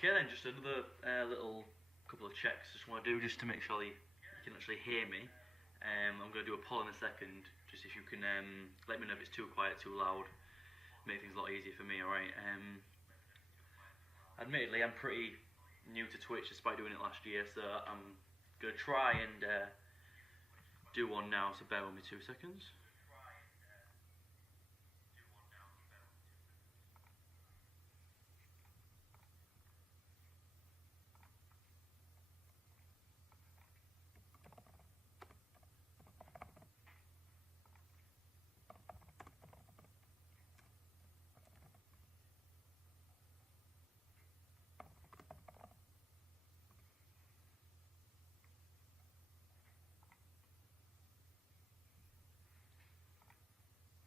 Okay then, just another little couple of checks just want to do just to make sure you can actually hear me. I'm going to do a poll in a second, just if you can let me know if it's too quiet, too loud, make things a lot easier for me, alright? Admittedly, I'm pretty new to Twitch despite doing it last year, so I'm going to try and do one now, so bear with me 2 seconds.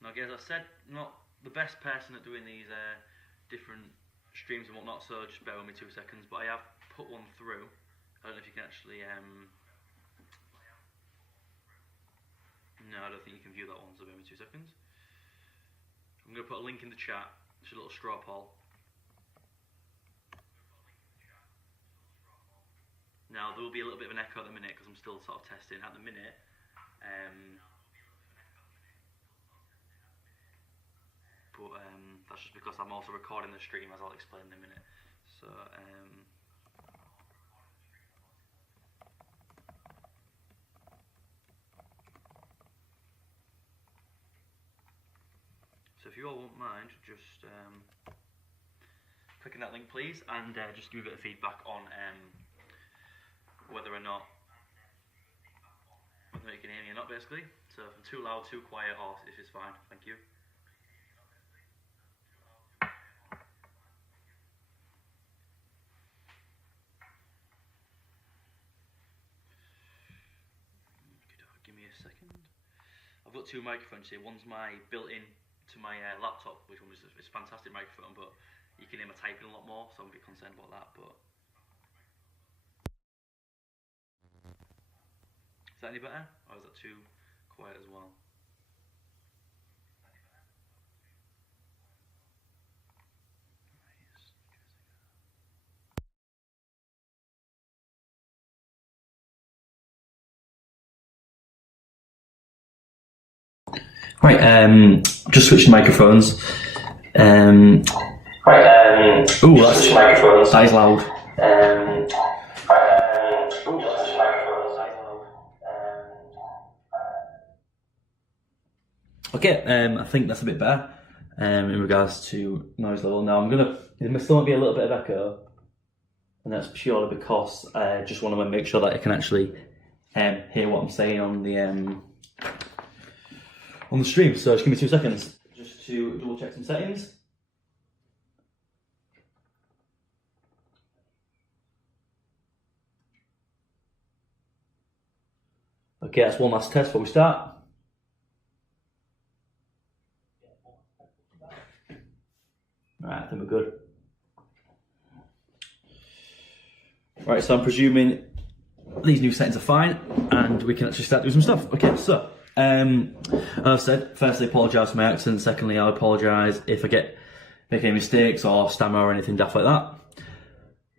Now guys, I said not the best person at doing these different streams and whatnot, so just bear with me 2 seconds, but I have put one through. I don't know if you can actually, no, I don't think you can view that one, so bear with me 2 seconds. I'm going to put a link in the chat, it's a little straw poll. Now there will be a little bit of an echo at the minute because I'm still sort of testing at the minute. But that's just because I'm also recording the stream, as I'll explain in a minute. So if you all won't mind, just clicking that link please, and just give me a bit of feedback on whether or not you can hear me or not, basically. So if I'm too loud, too quiet, or if it's fine, thank you. Give me a second. I've got two microphones here. One's my built-in to my laptop, which one is it's a fantastic microphone, but you can hear my typing a lot more, so I'm a bit concerned about that. But is that any better, or is that too quiet as well? Right, just switching microphones. Ooh, that's microphones. That is loud. Okay, I think that's a bit better in regards to noise level. Now there still might be a little bit of echo, and that's purely because I just want to make sure that I can actually hear what I'm saying on the stream. So just give me 2 seconds just to double check some settings. Okay, that's one last test before we start. Alright, I think we're good. Right, so I'm presuming these new settings are fine and we can actually start doing some stuff. Okay, so as I said, firstly, apologise for my accent. Secondly, I apologise if I make any mistakes or stammer or anything daft like that.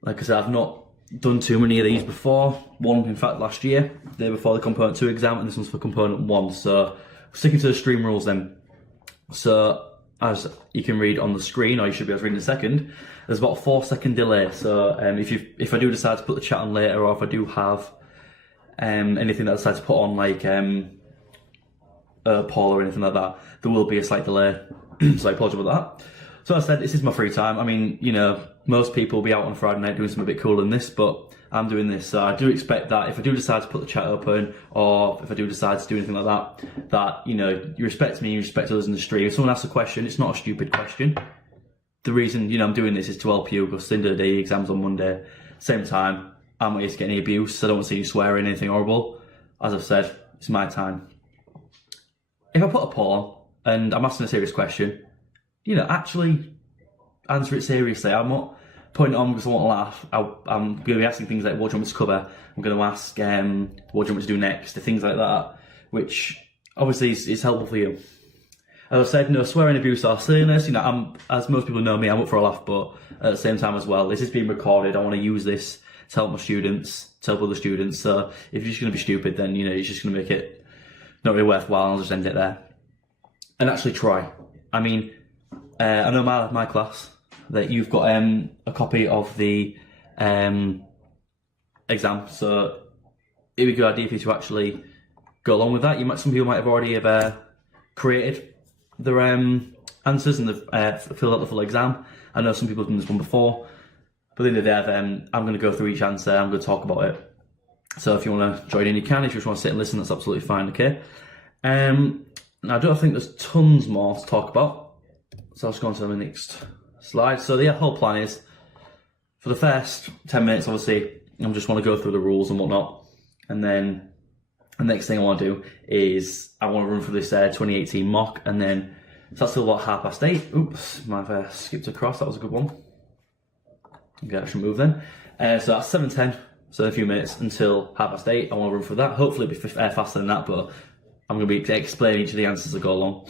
Like I said, I've not done too many of these before. One, in fact, last year, the day before the Component 2 exam, and this one's for Component 1. So, sticking to the stream rules then. So, as you can read on the screen, or you should be able to read in a second, there's about a 4-second delay. So, if I do decide to put the chat on later, or if I do have anything that I decide to put on, like poll or anything like that, there will be a slight delay. So I apologize about that. So as I said, this is my free time. I mean, you know, most people will be out on a Friday night doing something a bit cooler than this, but I'm doing this. So I do expect that if I do decide to put the chat open, or if I do decide to do anything like that, you know, you respect me, you respect others in the stream. If someone asks a question, it's not a stupid question. The reason, you know, I'm doing this is to help you, because the end of the day, exams on Monday. Same time, I'm not here to get any abuse, so I don't want to see you swearing anything horrible. As I've said, it's my time. If I put a poll and I'm asking a serious question, you know, actually answer it seriously. I'm not putting it on because I want to laugh. I'm going to be asking things like, what do you want me to cover? I'm going to ask, what do you want me to do next? Things like that, which obviously is helpful for you. As I said, no swearing, abuse, or silliness. You know, as most people know me, I'm up for a laugh, but at the same time as well, this is being recorded. I want to use this to help my students, to help other students. So if you're just going to be stupid, then, you know, you're just going to make it not really worthwhile. I'll just end it there. And actually try. I mean, I know my class that you've got a copy of the exam, so it'd be a good idea for you to actually go along with that. Some people might have already created their answers and filled out the full exam. I know some people have done this one before, but at the end of the day, I'm going to go through each answer. I'm going to talk about it. So if you want to join in, you can. If you just want to sit and listen, that's absolutely fine. Okay. Now I don't think there's tons more to talk about, so I'll just go on to the next slide. So the whole plan is for the first 10 minutes, obviously, I just want to go through the rules and whatnot, and then the next thing I want to do is I want to run through this 2018 mock, and then so that's still about 8:30. Oops, might have skipped across. That was a good one. Okay, I should move then. So that's 7:10. So in a few minutes until 8:30. I want to run through that. Hopefully it'll be faster than that, but I'm going to be explaining each of the answers as I go along.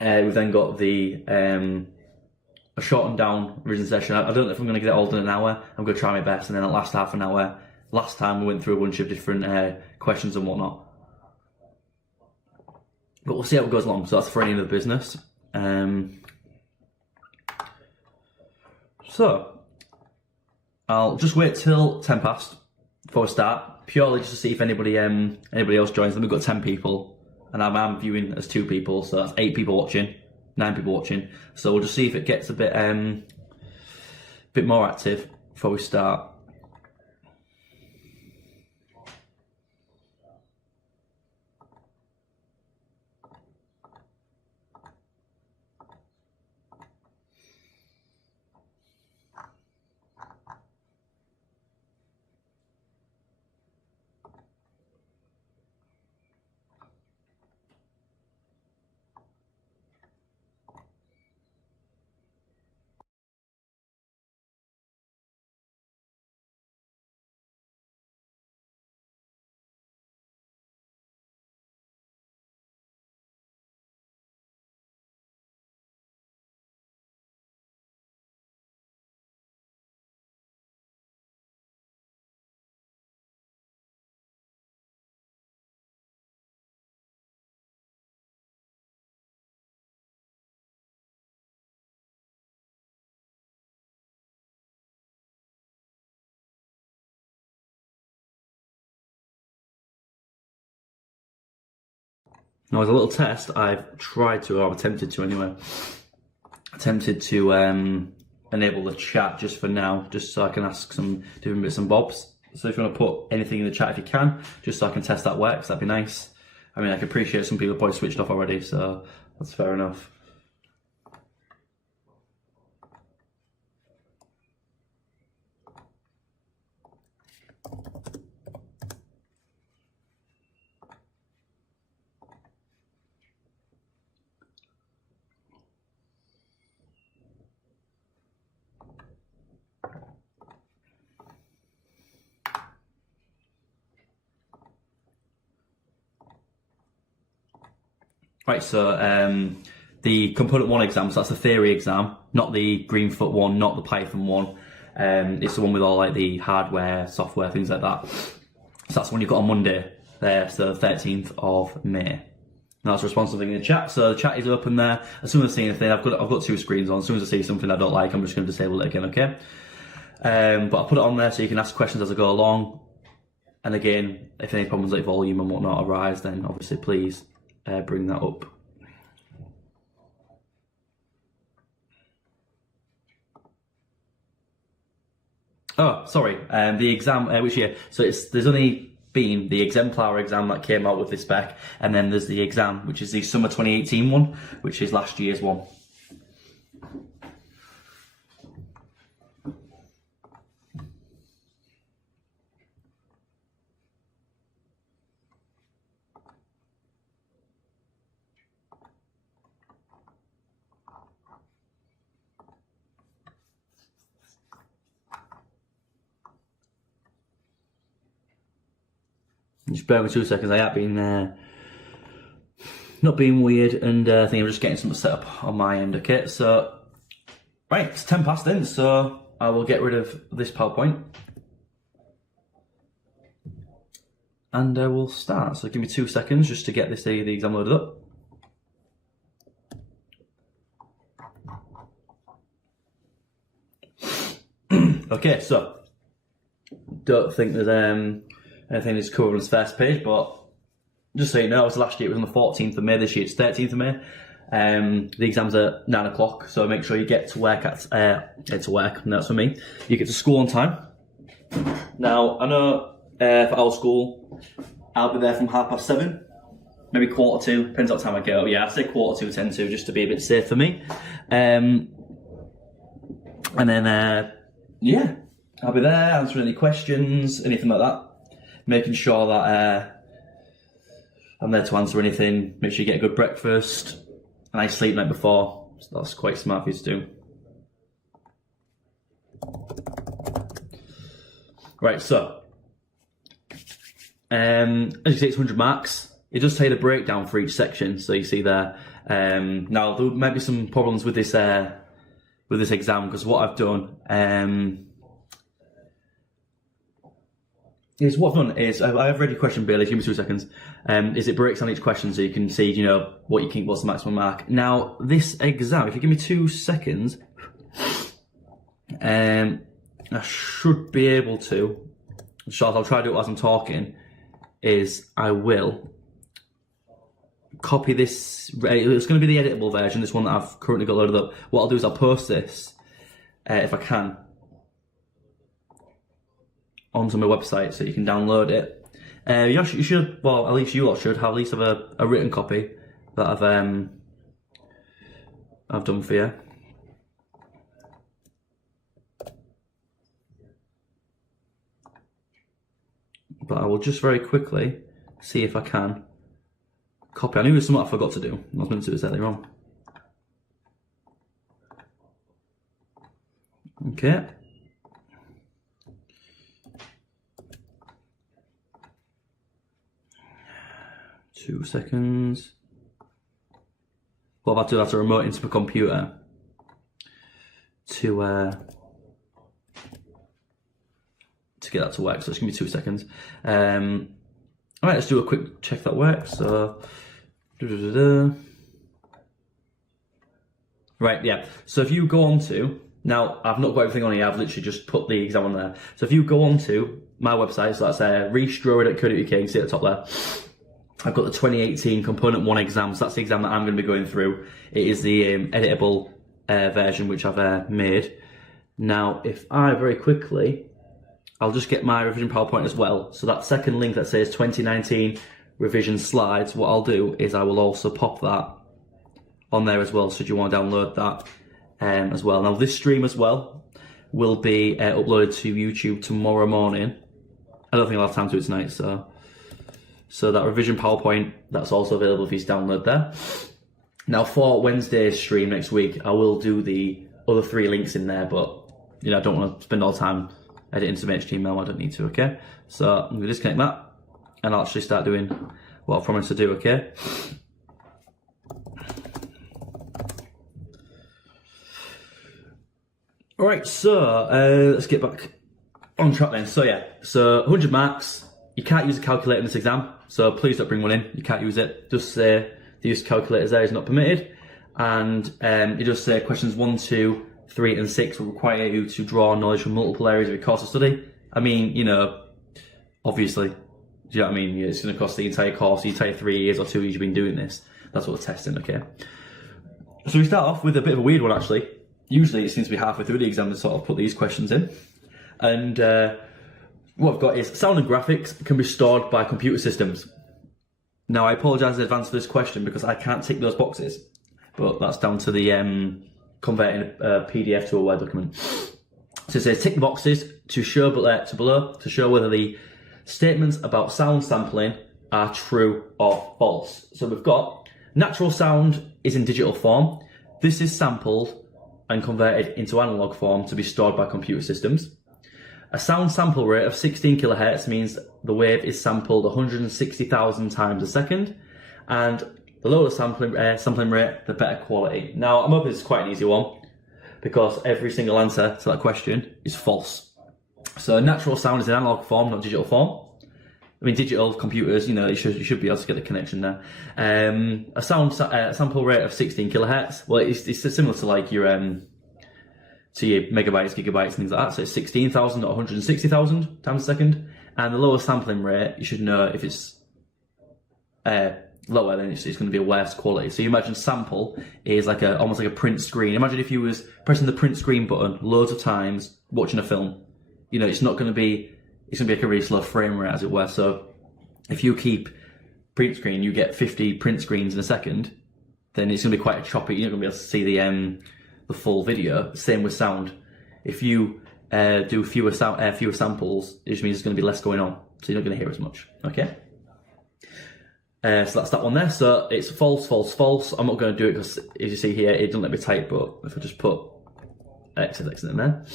We've then got the a shortened down revision session. I don't know if I'm going to get it all done in an hour. I'm going to try my best, and then at last half an hour. Last time we went through a bunch of different questions and whatnot. But we'll see how it goes along. So that's for any of the business. So I'll just wait till 10 past before we start, purely just to see if anybody else joins. Then we've got 10 people, and I'm viewing as 2 people, so that's 8 people watching, 9 people watching. So we'll just see if it gets a bit more active before we start. Now, as a little test, I've attempted to enable the chat just for now, just so I can ask some different bits and bobs. So if you want to put anything in the chat, if you can, just so I can test that works, that'd be nice. I mean, I can appreciate some people probably switched off already, so that's fair enough. Right, so the component 1 exam, so that's the theory exam, not the Greenfoot one, not the Python one. It's the one with all like the hardware, software, things like that. So that's the one you've got on Monday, there, so 13th of May. Now that's responsive in the chat, so the chat is open there. As soon as I see anything, I've got 2 screens on. As soon as I see something I don't like, I'm just going to disable it again, okay? But I'll put it on there so you can ask questions as I go along. And again, if any problems like volume and whatnot arise, then obviously please bring that up. Oh, sorry, the exam, which year? So there's only been the exemplar exam that came out with this spec, and then there's the exam, which is the summer 2018 one, which is last year's one. Just bear with me 2 seconds. I have been not being weird, and I think I'm just getting something set up on my end. Okay, so right, it's 10 past then, so I will get rid of this PowerPoint. And we'll start. So give me 2 seconds just to get this the exam loaded up. Okay, so don't think there's anything that's covered on this first page, but just so you know, last year it was on the 14th of May, this year it's 13th of May. The exams are 9 o'clock, so make sure you get to work and that's for me. You get to school on time. Now, I know for our school, I'll be there from 7:30, maybe 1:45, depends what time I get up. Yeah, I'd say 1:45, 10:45, just to be a bit safe for me. And then, yeah, I'll be there answering any questions, anything like that. Making sure that I'm there to answer anything. Make sure you get a good breakfast. A nice sleep night before. So that's quite smart for you to do. Right, so as you see, it's 100 marks. It does tell you the breakdown for each section, so you see there. Now there might be some problems with this exam, because what I've done I've read your question, Bailey. Give me 2 seconds. It breaks down each question so you can see, you know, what's the maximum mark. Now this exam, if you give me 2 seconds, I should be able to. I'll try to do it as I'm talking. I will copy this. It's going to be the editable version, this one that I've currently got loaded up. What I'll do is I'll post this, if I can, onto my website so you can download it. You should, well, at least you lot should have a written copy that I've done for you. But I will just very quickly see if I can copy. I knew it was something I forgot to do. I was meant to do this earlier on. Okay. Two seconds. What I've had to do, I have to remote into my computer to get that to work. So it's gonna be 2 seconds. All right, let's do a quick check that works. So, right, yeah. So if you go on to, now I've not got everything on here, I've literally just put the exam on there. So if you go on to my website, so that's risc.co.uk, you can see at the top there. I've got the 2018 Component 1 exam, so that's the exam that I'm going to be going through. It is the editable version which I've made. Now, if I very quickly, I'll just get my revision PowerPoint as well. So that second link that says 2019 revision slides, what I'll do is I will also pop that on there as well, should you want to download that as well. Now this stream as well will be uploaded to YouTube tomorrow morning. I don't think I'll have time to do it tonight, so that revision PowerPoint, that's also available for you to download there. Now for Wednesday's stream next week, I will do the other 3 links in there, but you know, I don't want to spend all the time editing some HTML, I don't need to, okay? So I'm going to disconnect that, and I'll actually start doing what I promised to do, okay? Alright, so let's get back on track then. So yeah, so 100 marks, you can't use a calculator in this exam, so please don't bring one in, you can't use it. Just say the use of calculators there is not permitted, and you just say questions 1, 2, 3 and 6 will require you to draw knowledge from multiple areas of your course of study. I mean, you know, obviously, do you know what I mean? It's going to cost the entire course, the entire 3 years or 2 years you've been doing this. That's what we're testing, okay? So we start off with a bit of a weird one, actually. Usually it seems to be halfway through the exam to sort of put these questions in. And what I've got is sound and graphics can be stored by computer systems. Now, I apologise in advance for this question because I can't tick those boxes, but that's down to the converting a PDF to a Word document. So it says tick the boxes to show below to show whether the statements about sound sampling are true or false. So we've got natural sound is in digital form. This is sampled and converted into analog form to be stored by computer systems. A sound sample rate of 16 kilohertz means the wave is sampled 160,000 times a second, and the lower sampling rate, the better quality. Now, I'm hoping this is quite an easy one because every single answer to that question is false. So natural sound is in analog form, not digital form. I mean, digital computers, you should be able to get the connection there. A sample rate of 16 kilohertz. Well, it's similar to like your megabytes, gigabytes, and things like that. So it's 16,000 or 160,000 times a second. And the lower sampling rate, you should know if it's lower, then it's going to be a worse quality. So you imagine sample is like almost like a print screen. Imagine if you was pressing the print screen button loads of times watching a film. It's not going to be. It's going to be like a really slow frame rate, as it were. So if you keep print screen, you get 50 print screens in a second, then it's going to be quite a choppy. You're not going to be able to see the full video. Same with sound. If you do fewer samples, it just means there's going to be less going on, so you're not going to hear as much. Okay. So that's that one there. So it's false, false, false. I'm not going to do it because, as you see here, it doesn't let me type. But if I just put X in there,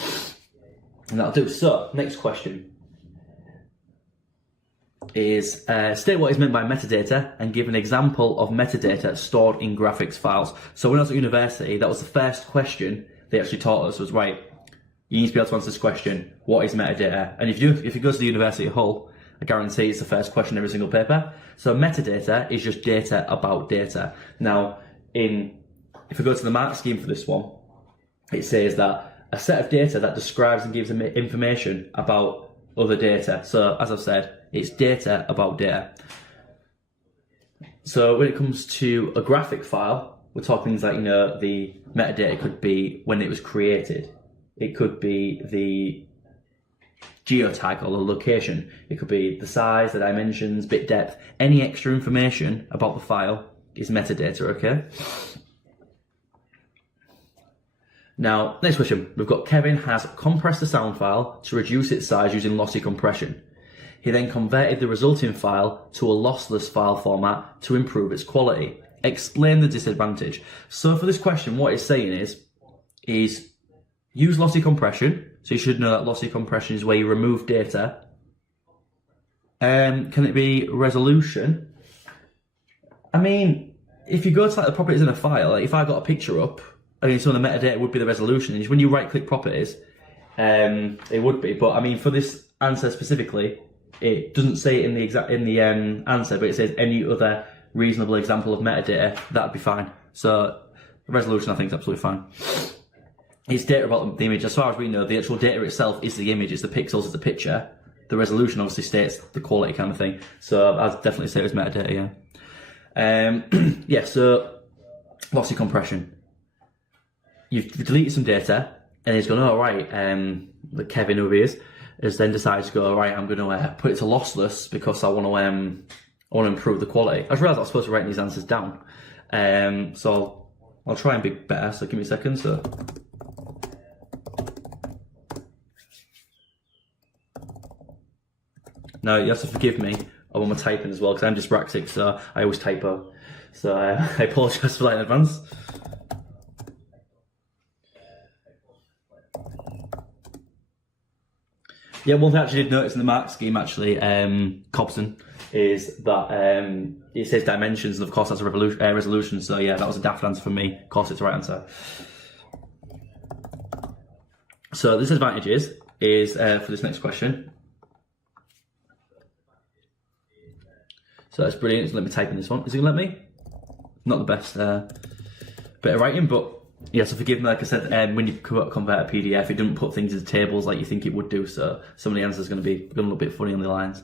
and that'll do. So next question is state what is meant by metadata and give an example of metadata stored in graphics files. So when I was at university, that was the first question they actually taught us was, right, you need to be able to answer this question, what is metadata? And if you go to the University of Hull, I guarantee it's the first question every single paper. So metadata is just data about data. Now, if we go to the mark scheme for this one, it says that a set of data that describes and gives them information about other data. So as I've said, it's data about data. So when it comes to a graphic file, we're talking things like, the metadata could be when it was created. It could be the geotag or the location. It could be the size, the dimensions, bit depth. Any extra information about the file is metadata, okay? Now, next question. We've got Kevin has compressed the sound file to reduce its size using lossy compression. He then converted the resulting file to a lossless file format to improve its quality. Explain the disadvantage. So for this question, what it's saying is use lossy compression. So you should know that lossy compression is where you remove data. Can it be resolution? I mean, if you go to like the properties in a file, like if I got a picture up, some of the metadata would be the resolution. And when you right-click properties, it would be. But I mean, for this answer specifically, it doesn't say it in the answer, but it says any other reasonable example of metadata, that'd be fine. So resolution, I think, is absolutely fine. It's data about the image. As far as we know, the actual data itself is the image, it's the pixels, it's the picture. The resolution obviously states the quality kind of thing. So I'd definitely say it's metadata, yeah. Yeah, so lossy compression. You've deleted some data, and he's gone, oh, right, the Kevin, who he is, has then decided to go, all right, I'm going to put it to lossless because I want to improve the quality. I just realised I was supposed to write these answers down. So I'll try and be better, so give me a second. So now you have to forgive me on my typing as well, because I'm dyspraxic, so I always typo. So I apologise for that in advance. Yeah, one thing I actually did notice in the mark scheme, actually, Cobson, is that it says dimensions, and of course that's a resolution, so yeah, that was a daft answer for me. Of course it's the right answer. So the disadvantages is for this next question. So that's brilliant, so let me type in this one. Is it going to let me? Not the best bit of writing, but yeah, so forgive me, like I said, when you convert a PDF, it doesn't put things into tables like you think it would do, so some of the answers are going to look a bit funny on the lines.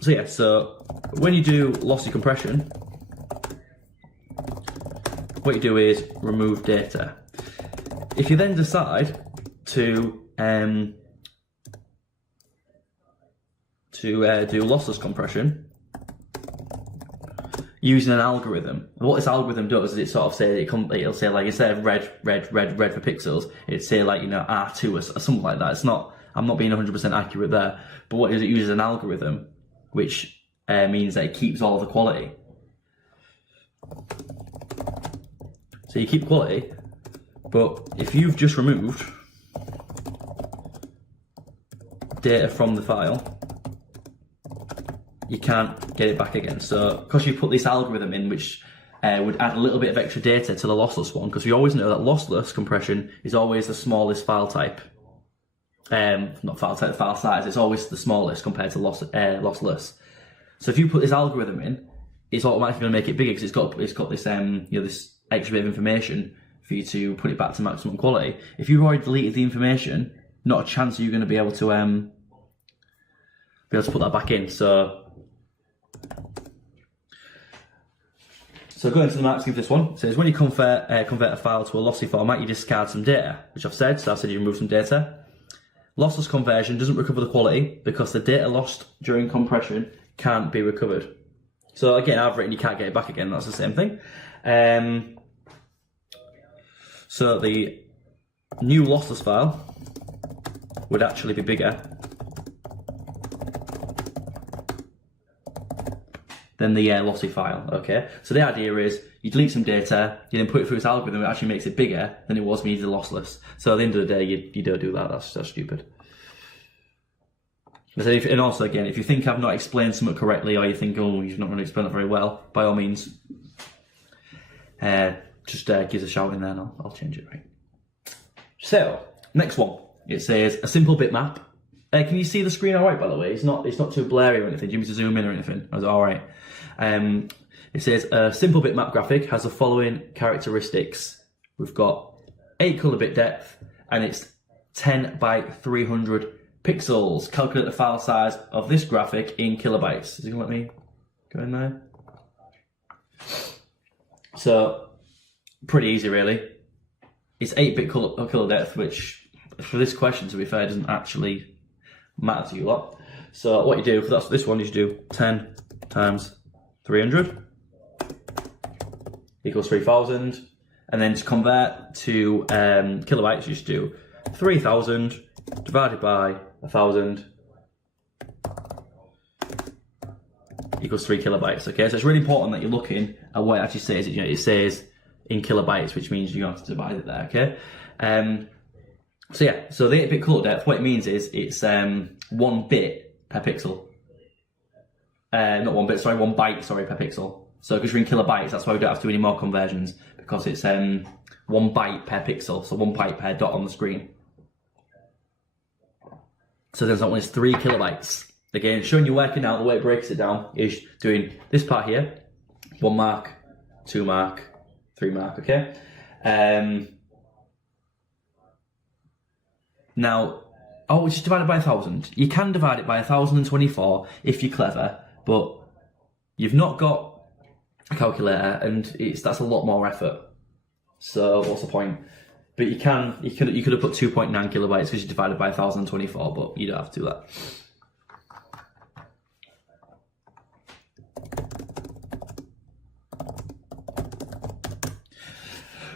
So yeah, so when you do lossy compression, what you do is remove data. If you then decide to do lossless compression using an algorithm, what this algorithm does is it sort of say it'll say, like, instead of red for pixels, it'd say, like, R2 or something like that. It's not, I'm not being 100% accurate there, but what it is, it uses an algorithm which means that it keeps all of the quality. So you keep quality, but if you've just removed data from the file, you can't get it back again. So because you put this algorithm in, which would add a little bit of extra data to the lossless one, because we always know that lossless compression is always the smallest file type. Not file type, file size. It's always the smallest compared to lossless. So if you put this algorithm in, it's automatically going to make it bigger because it's got this this extra bit of information for you to put it back to maximum quality. If you've already deleted the information, not a chance you're going to be able to put that back in. So going to the marks of this one, it says when you convert a file to a lossy format, you discard some data, which I've said. So I've said you remove some data. Lossless conversion doesn't recover the quality because the data lost during compression can't be recovered. So again, I've written you can't get it back again. That's the same thing. So the new lossless file would actually be bigger than the lossy file, okay? So the idea is you delete some data, you then put it through this algorithm, it actually makes it bigger than it was when you did the lossless. So at the end of the day, you don't do that, that's stupid. And also, again, if you think I've not explained something correctly, or you think, oh, you've not really explained it very well, by all means, just give us a shout in there and I'll change it, right? So, next one, it says a simple bitmap. Can you see the screen all right, by the way? It's not too blurry or anything. Do you want me to zoom in or anything? I was all right. It says a simple bitmap graphic has the following characteristics. We've got 8 color bit depth and it's 10 by 300 pixels. Calculate the file size of this graphic in kilobytes. Is it gonna let me go in there? So pretty easy, really. It's 8-bit color depth, which for this question, to be fair, doesn't actually matter to you a lot. So what you do for this one, you should do 10 times 300 equals 3000, and then to convert to kilobytes, you should do 3000 divided by 1000 equals 3 kilobytes. Okay, so it's really important that you're looking at what it actually says. It says in kilobytes, which means you have to divide it there. Okay. So yeah, so the 8-bit color depth, what it means is it's 1 bit per pixel. Not 1 bit, sorry, 1 byte, sorry, per pixel. So because you're in kilobytes, that's why we don't have to do any more conversions, because it's 1 byte per pixel, so 1 byte per dot on the screen. So there's that one is 3 kilobytes. Again, showing you working out the way it breaks it down is doing this part here, 1 mark, 2 mark, 3 mark, okay? Now, it's just divided by 1000. You can divide it by 1024 if you're clever, but you've not got a calculator, and that's a lot more effort. So what's the point? But you could have put 2.9 kilobytes because you divided by 1024, but you don't have to do that.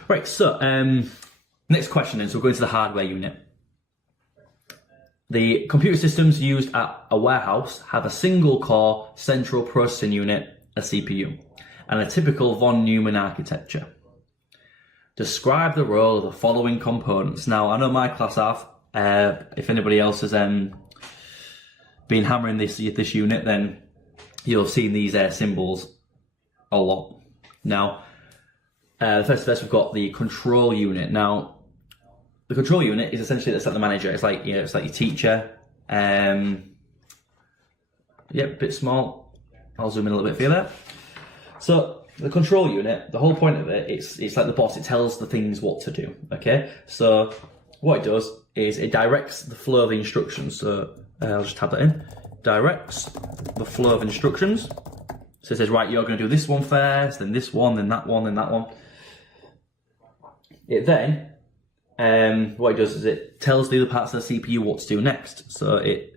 Right, so next question then, so we're going to the hardware unit. The computer systems used at a warehouse have a single core central processing unit, a CPU, and a typical von Neumann architecture. Describe the role of the following components. Now, I know my class have. If anybody else has been hammering this unit, then you'll have seen these symbols a lot. Now, first we've got the control unit. Now, the control unit is essentially that's like the manager. It's like it's like your teacher. Yeah, a bit small. I'll zoom in a little bit for you there. So the control unit, the whole point of it, it's like the boss. It tells the things what to do. Okay. So what it does is it directs the flow of the instructions. So I'll just tab that in. Directs the flow of instructions. So it says, right, you're going to do this one first, then this one, then that one, then that one. It then. What it does is it tells the other parts of the CPU what to do next. So it,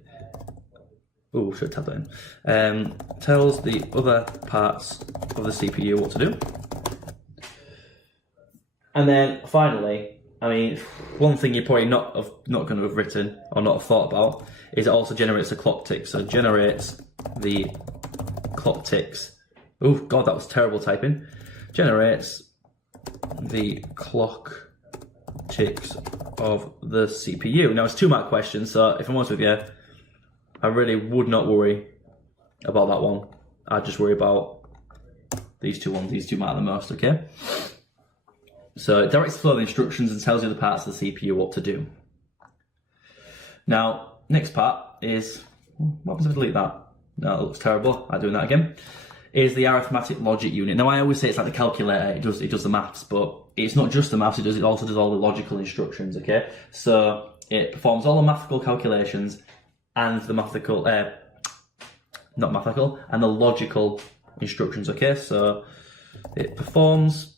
should tab that in. Tells the other parts of the CPU what to do. And then finally, I mean, one thing you're probably not going to have written or not have thought about is it also generates a clock tick. So it generates the clock ticks. Oh God, that was terrible typing. Generates the clock ticks of the CPU. Now it's 2-mark question, so if I'm honest with you, I really would not worry about that one. I'd just worry about these two ones. These two matter the most, okay? So it directs the flow of instructions and tells you the parts of the CPU what to do. Now, next part is, what happens if I delete that? No, it looks terrible. I'm doing that again. Is the arithmetic logic unit. Now I always say it's like the calculator, it does the maths, but it's not just the maths, it also does all the logical instructions, okay? So it performs all the mathematical calculations and the and the logical instructions, okay? So it performs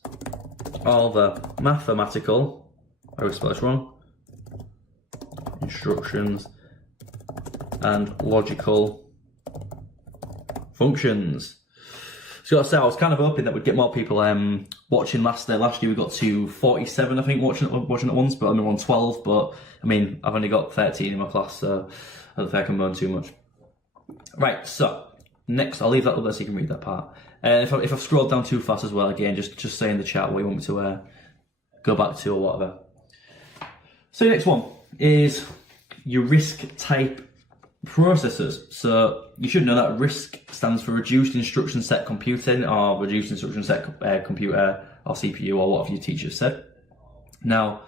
all the mathematical, I always spell this wrong, instructions and logical functions. So I was kind of hoping that we'd get more people watching last year. We got to 47, I think, watching at once, but I'm on 12. But I mean, I've only got 13 in my class, so I don't think I can learn too much. Right. So next, I'll leave that up there so you can read that part. If I've scrolled down too fast as well, again, just say in the chat what you want me to go back to or whatever. So the next one is your Risc type processors. So you should know that Risc stands for Reduced Instruction Set Computing, or Reduced Instruction Set Computer, or CPU, or whatever your teacher said. Now,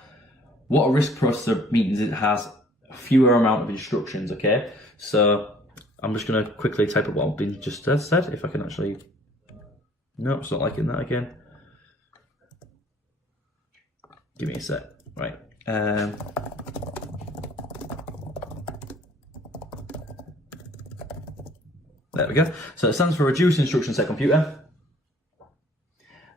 what a Risc processor means, it has a fewer amount of instructions, okay? So I'm just going to quickly type up what I've been just said, if I can actually... No, it's not liking that again. Give me a sec. Right. There we go. So it stands for Reduced Instruction Set Computer.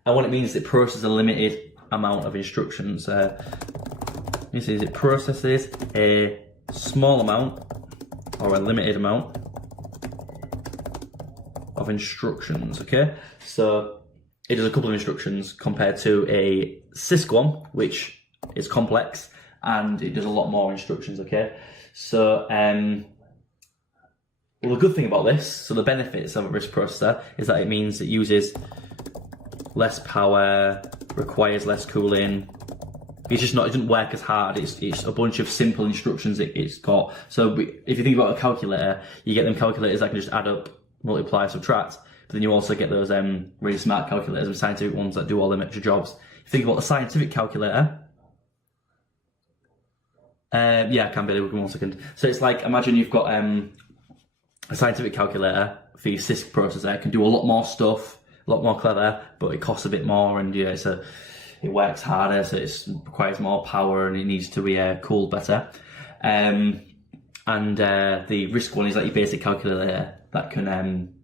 And what it means is it processes a limited amount of instructions. It says it processes a small amount or a limited amount of instructions, okay? So it does a couple of instructions compared to a CISC one, which is complex, and it does a lot more instructions, okay? So, well, the good thing about this, so the benefits of a Risc processor, is that it means it uses less power, requires less cooling. It's just not, it doesn't work as hard. It's a bunch of simple instructions it's got. So if you think about a calculator, you get them calculators that can just add up, multiply, subtract. But then you also get those really smart calculators, and scientific ones that do all them extra jobs. If you think about the scientific calculator, yeah, I can barely work in 1 second. So it's like, imagine you've got a scientific calculator for your CISC processor. It can do a lot more stuff, a lot more clever, but it costs a bit more, and yeah, it works harder, so it requires more power, and it needs to be cooled better. And the Risc one is like your basic calculator that can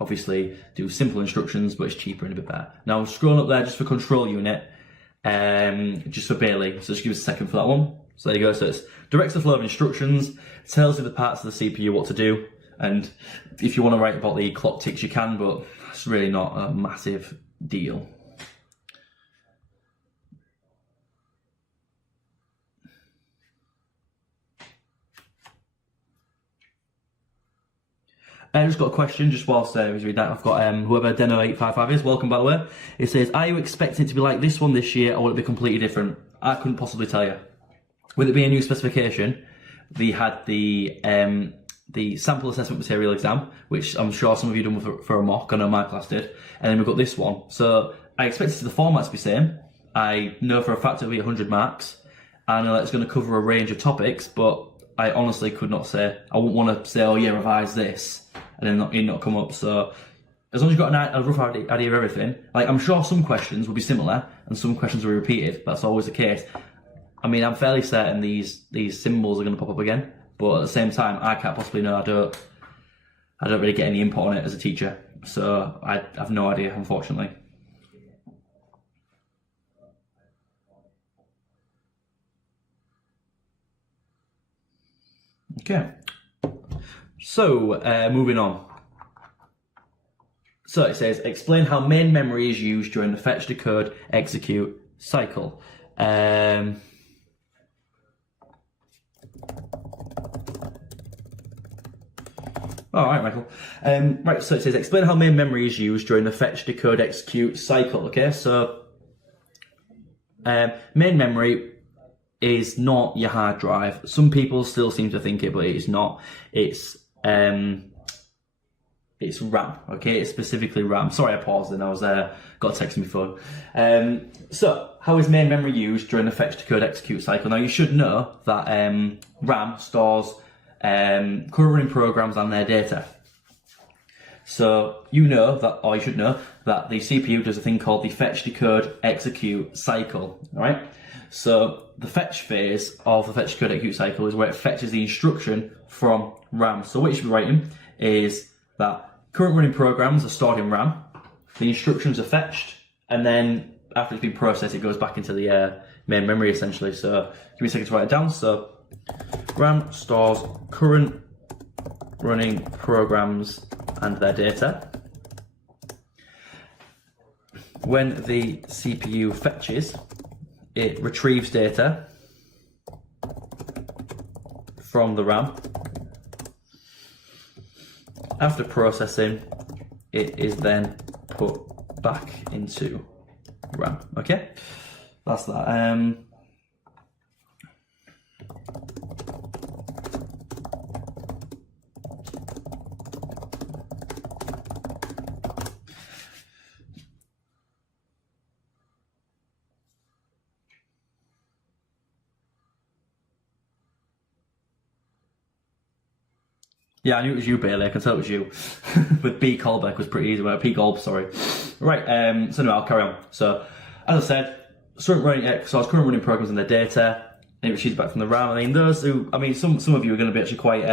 obviously do simple instructions, but it's cheaper and a bit better. Now I'm scrolling up there just for control unit, just for Bailey. So just give us a second for that one. So there you go. So it directs the flow of instructions, tells you the parts of the CPU what to do, and if you want to write about the clock ticks, you can, but it's really not a massive deal. I just got a question just whilst I was reading that. I've got whoever Deno855 is, welcome by the way. It says, are you expecting it to be like this one this year, or will it be completely different? I couldn't possibly tell you. With it being a new specification, they had the sample assessment material exam, which I'm sure some of you done for a mock. I know my class did. And then we've got this one. So I expect the format to be the same. I know for a fact it'll be 100 marks. I know that it's going to cover a range of topics, but I honestly could not say. I wouldn't want to say, oh yeah, revise this, and then it not come up. So as long as you've got a rough idea of everything, like I'm sure some questions will be similar and some questions will be repeated. That's always the case. I mean, I'm fairly certain these symbols are going to pop up again, but at the same time, I can't possibly know. I don't really get any input on it as a teacher, so I have no idea, unfortunately. Okay, so moving on. So it says, explain how main memory is used during the fetch, decode, execute cycle. All right, Michael. Right, so it says, explain how main memory is used during the fetch, decode, execute cycle. Okay, so main memory is not your hard drive. Some people still seem to think it, but it's not. It's it's RAM, okay? It's specifically RAM. Sorry, I paused and I was got a text on my phone. So, how is main memory used during the fetch, decode, execute cycle? Now, you should know that RAM stores current running programs and their data. So, you know that, or you should know, that the CPU does a thing called the fetch, decode, execute cycle, right? So, the fetch phase of the fetch, decode, execute cycle is where it fetches the instruction from RAM. So, what you should be writing is that current running programs are stored in RAM, the instructions are fetched, and then after it's been processed, it goes back into the main memory essentially. So give me a second to write it down. So RAM stores current running programs and their data. When the CPU fetches, it retrieves data from the RAM. After processing, it is then put back into RAM. Okay, that's that. Yeah, I knew it was you, Bailey. I can tell it was you. With B. Colbeck was pretty easy. Well, P. Golb, sorry. Right, so anyway, I'll carry on. So, as I said, current running programs and their data, and it retrieves back from the RAM. I mean, those who, I mean, some of you are going to be actually quite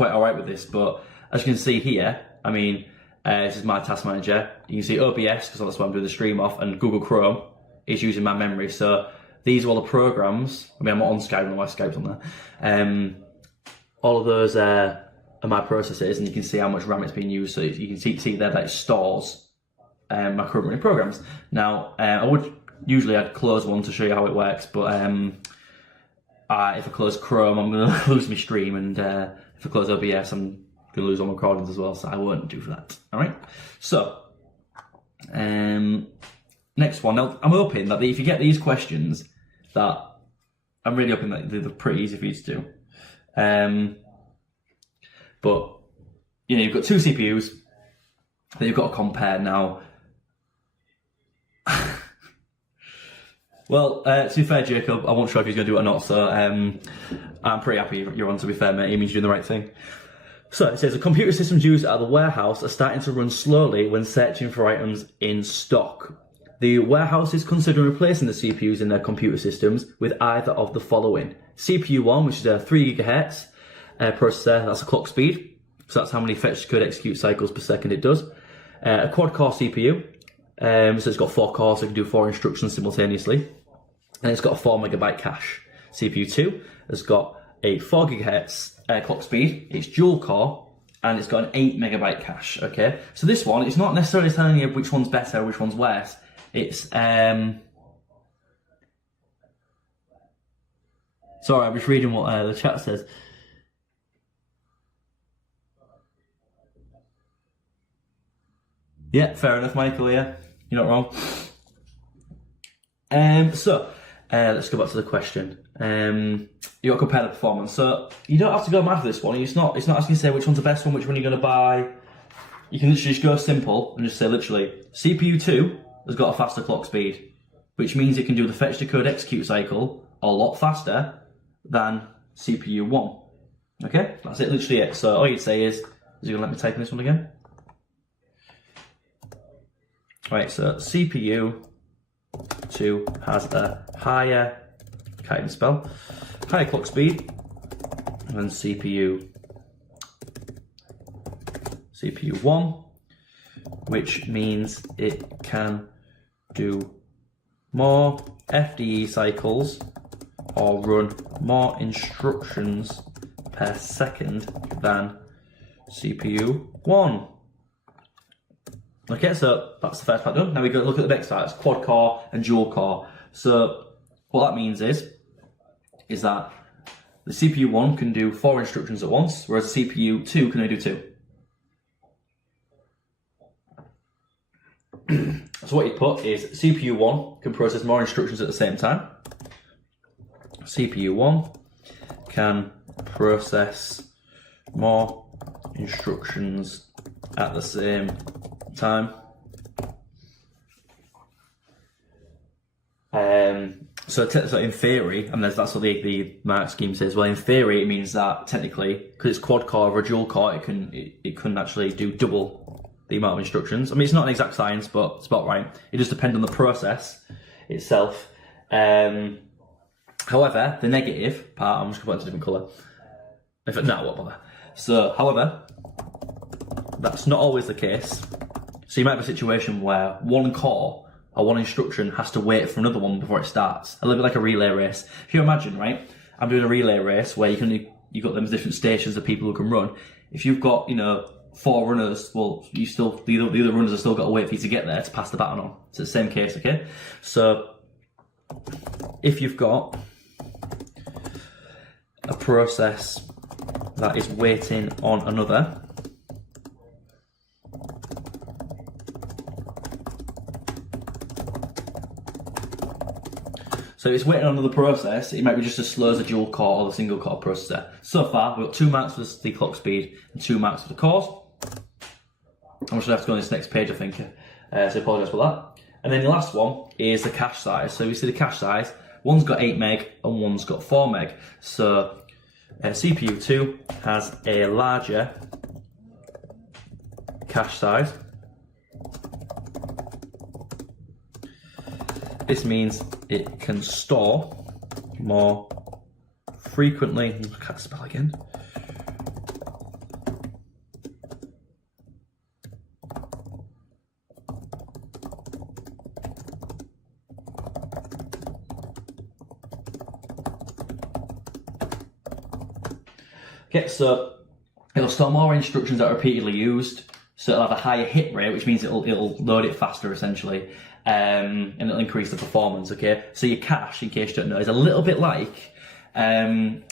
alright with this, but as you can see here, I mean, this is my task manager. You can see OBS, because that's what I'm doing the stream off, and Google Chrome is using my memory. So, these are all the programs. I mean, I'm not on Skype, I don't know why Skype's on there. All of those are my processes, and you can see how much RAM it's being used. So you can see there that it stores my current running programs. Now, I would usually I'd close one to show you how it works, but if I close Chrome, I'm going to lose my stream, and if I close OBS, I'm going to lose all my recordings as well. So I won't do that. All right. So next one. Now, I'm hoping that if you get these questions, that I'm really hoping that they're pretty easy for you to do. But you know, you've got two CPUs that you've got to compare now. Well, to be fair, Jacob, I wasn't sure if he's going to do it or not, so I'm pretty happy you're on, to be fair, mate. It means you're doing the right thing. So it says, the computer systems used at the warehouse are starting to run slowly when searching for items in stock. The warehouse is considering replacing the CPUs in their computer systems with either of the following. CPU 1, which is a 3 GHz processor, that's a clock speed. So that's how many fetch, decode, execute cycles per second it does. A quad-core CPU, so it's got 4 cores, so it can do 4 instructions simultaneously. And it's got a 4 MB cache. CPU 2 has got a 4 GHz clock speed, it's dual core, and it's got an 8 MB cache, okay? So this one, it's not necessarily telling you which one's better, which one's worse. It's, sorry, I'm just reading what the chat says. Yeah, fair enough, Michael, yeah. You're not wrong. So, let's go back to the question. You got to compare the performance. So, you don't have to go mad for this one. It's not asking you to say which one's the best one, which one you're going to buy. You can literally just go simple and just say, literally, CPU 2 has got a faster clock speed, which means it can do the fetch, decode, execute cycle a lot faster than CPU 1. Okay, that's it, literally it. So all you'd say is you going to let me type in this one again? Right, so CPU 2 has a higher, can't even spell, higher clock speed than CPU 1, which means it can do more FDE cycles or run more instructions per second than CPU 1. Okay, so that's the first part done. Now we go look at the next part. It's quad core and dual core. So what that means is that the CPU 1 can do 4 instructions at once, whereas the CPU 2 can only do 2. So what you put is CPU 1 can process more instructions at the same time. CPU 1 can process more instructions at the same time. So in theory, and that's what the mark scheme says. Well, in theory, it means that technically, because it's quad core or dual core, it can actually do double the amount of instructions. I mean, it's not an exact science, but it's about right. It just depends on the process itself. However, the negative part, I'm just going to put it into a different colour. In fact, no, what bother. So, however, that's not always the case. So you might have a situation where one core or one instruction has to wait for another one before it starts. A little bit like a relay race. If you imagine, right, I'm doing a relay race where you've got them different stations of people who can run. If you've got, 4 runners, well, the other runners have still got to wait for you to get there to pass the baton on. It's the same case, okay? So if you've got a process that is waiting on another, so if it's waiting on another process, it might be just as slow as a dual core or the single core processor. So far, we've got 2 marks for the clock speed and 2 marks for the cores. I'm just going to have to go on this next page, I think, so I apologise for that. And then the last one is the cache size. So we see the cache size, one's got 8 meg and one's got 4 meg. So CPU 2 has a larger cache size. This means it can store more frequently. I can't spell again. Okay, so it'll store more instructions that are repeatedly used, so it'll have a higher hit rate, which means it'll load it faster essentially, and it'll increase the performance. Okay, so your cache, in case you don't know, is a little bit like when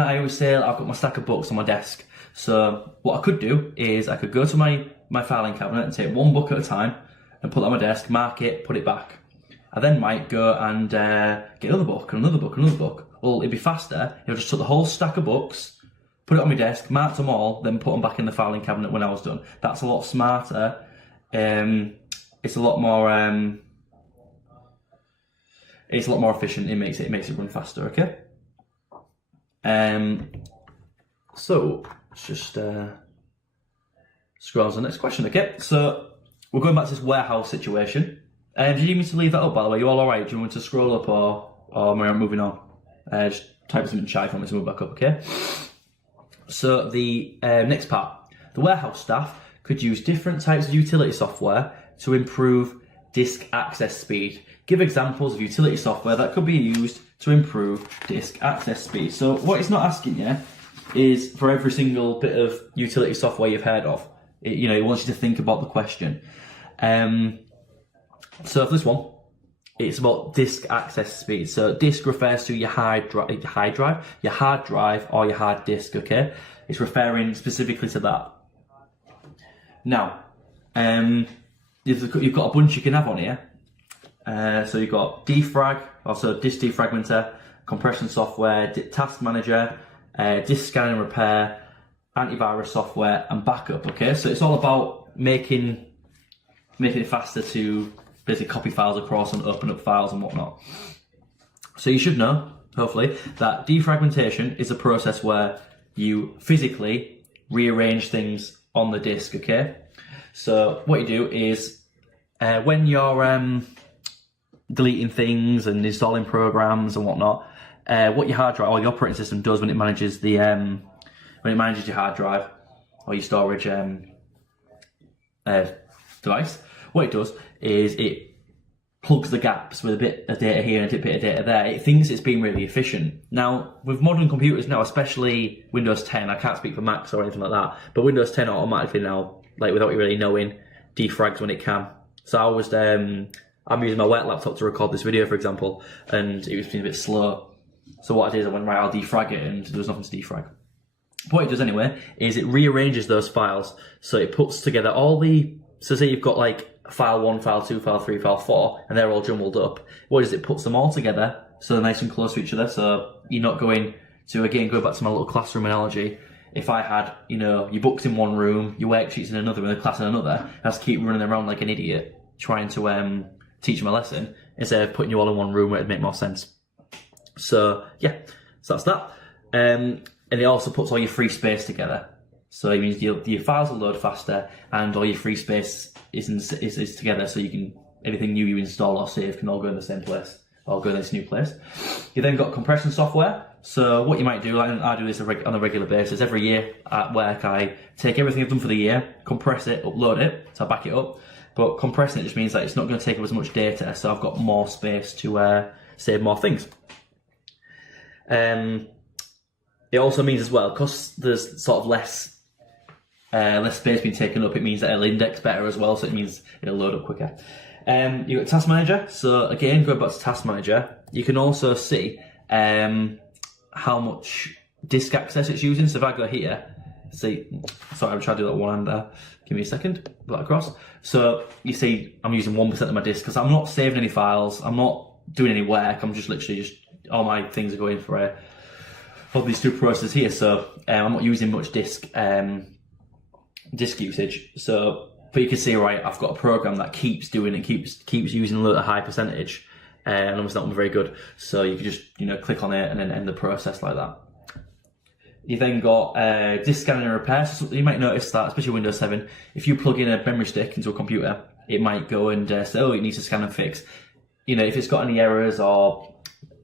I always say I've got my stack of books on my desk. So what I could do is I could go to my filing cabinet and take one book at a time and put it on my desk, mark it, put it back. I then might go and get another book, and another book, and another book. Well, it'd be faster if I just took the whole stack of books, put it on my desk, marked them all, then put them back in the filing cabinet when I was done. That's a lot smarter. It's a lot more efficient. It makes it run faster. Okay. So let's just scroll on to the next question. Okay. So we're going back to this warehouse situation. Do you need me to leave that up, by the way? You all alright? Do you want me to scroll up or am I moving on? Just type something in chat if you want me to move back up, okay? So the next part. The warehouse staff could use different types of utility software to improve disk access speed. Give examples of utility software that could be used to improve disk access speed. So what it's not asking you is for every single bit of utility software you've heard of. It wants you to think about the question. So for this one, it's about disk access speed. So disk refers to your hard drive, or your hard disk, okay? It's referring specifically to that. Now, you've got a bunch you can have on here. So you've got defrag, also disk defragmenter, compression software, task manager, disk scan and repair, antivirus software, and backup, okay? So it's all about making it faster to basically copy files across and open up files and whatnot. So you should know, hopefully, that defragmentation is a process where you physically rearrange things on the disk, okay? So what you do is when you're deleting things and installing programs and whatnot, what your hard drive or the operating system does when it manages your hard drive or your storage device, what it does is it plugs the gaps with a bit of data here and a bit of data there. It thinks it's being really efficient. Now, with modern computers now, especially Windows 10, I can't speak for Macs or anything like that, but Windows 10 automatically now, like without you really knowing, defrags when it can. So I was, I'm using my work laptop to record this video, for example, and it was being a bit slow. So what I did is I went, right, I'll defrag it, and there was nothing to defrag. What it does anyway is it rearranges those files. So it puts together so say you've got like file 1, file 2, file 3, file 4, and they're all jumbled up. What is it? Puts them all together so they're nice and close to each other. So you're not going to, again, go back to my little classroom analogy. if I had, you know, your books in one room, your worksheets in another, and the class in another, I have to keep running around like an idiot trying to teach them a lesson instead of putting you all in one room where it'd make more sense. So yeah, so that's that. And it also puts all your free space together. So it means your files will load faster, and all your free space is together, so you can, anything new you install or save can all go in the same place, or go in this new place. You then got compression software. So what you might do, like I do this on a regular basis, every year at work I take everything I've done for the year, compress it, upload it, so I back it up. But compressing it just means that it's not going to take up as much data, so I've got more space to save more things. It also means as well, because there's sort of less space being taken up, it means that it'll index better as well, so it means it'll load up quicker. You've got Task Manager. So again, going back to Task Manager, you can also see how much disk access it's using. So if I go here, see, sorry, I'm trying to do that one hand there. Give me a second, put that across. So you see I'm using 1% of my disk because I'm not saving any files, I'm not doing any work, I'm just literally all my things are going for all these two processes here. So I'm not using much disk usage. So, but you can see, right, I've got a program that keeps doing it, keeps using a high percentage, and obviously not very good. So you can just, you know, click on it and then end the process like that. You then got disk scanning and repair. So you might notice that, especially Windows 7, if you plug in a memory stick into a computer, it might go and say, oh, it needs to scan and fix. You know, if it's got any errors or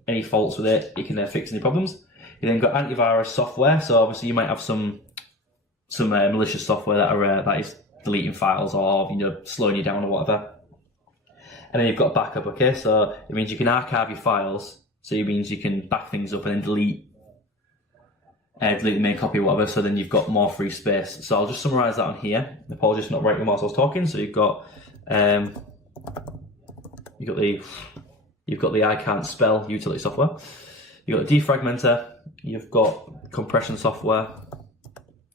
any faults with it, it can fix any problems. You then got antivirus software. So obviously you might have some malicious software that is deleting files or, you know, slowing you down or whatever. And then you've got backup. Okay, so it means you can archive your files. So it means you can back things up and then delete the main copy or whatever. So then you've got more free space. So I'll just summarize that on here. Apologies for not writing whilst I was talking. So you've got the I can't spell utility software. You've got the defragmenter. You've got compression software.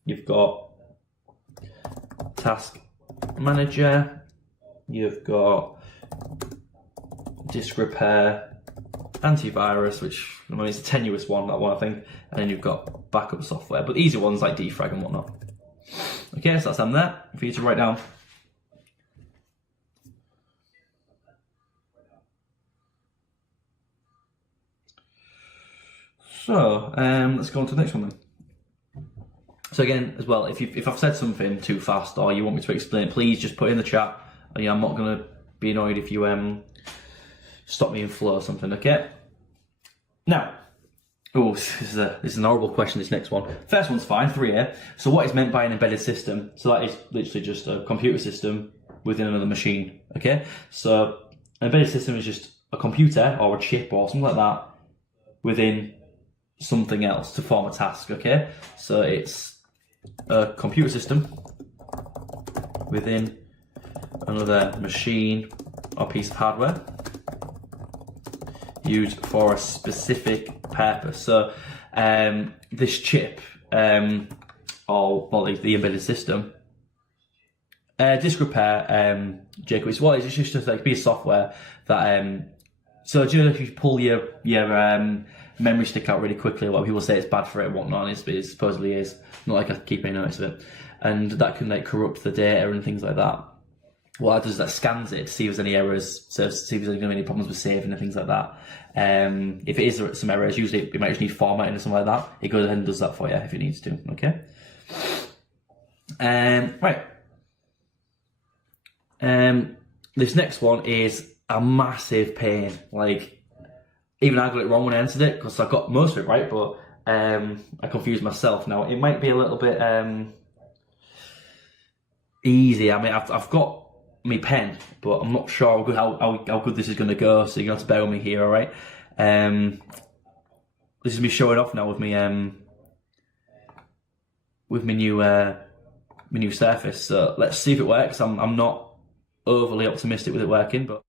You've got Task Manager, you've got disk repair, antivirus, which I mean, it's a tenuous one, that one I think, and then you've got backup software, but easy ones like defrag and whatnot. Okay, so that's them there for you to write down. So let's go on to the next one then. So again, as well, if I've said something too fast or you want me to explain, please just put it in the chat. Yeah, I'm not going to be annoyed if you stop me in flow or something, okay? Now, this is an horrible question, this next one. First one's fine, 3A. So what is meant by an embedded system? So that is literally just a computer system within another machine, okay? So an embedded system is just a computer or a chip or something like that within something else to form a task, okay? So it's a computer system within another machine or piece of hardware used for a specific purpose. So this chip, the embedded system, disk repair, Jacob, it's just like a piece of software that so do you know if you pull your memory stick out really quickly, what people say it's bad for it and whatnot, and it supposedly is, not like I keep any notice of it, and that can like corrupt the data and things like that. What that does is that scans it to see if there's any errors, so see if there's going to be any problems with saving and things like that. If it is some errors, usually it might just need formatting or something like that. It goes ahead and does that for you if it needs to, okay? Right. This next one is a massive pain. Like, even I got it wrong when I answered it, because I got most of it right, but I confused myself. Now, it might be a little bit easy. I mean, I've got my pen, but I'm not sure how good this is going to go, so you're going to have to bear with me here, alright? This is me showing off now with me new Surface, so let's see if it works. I'm not overly optimistic with it working, but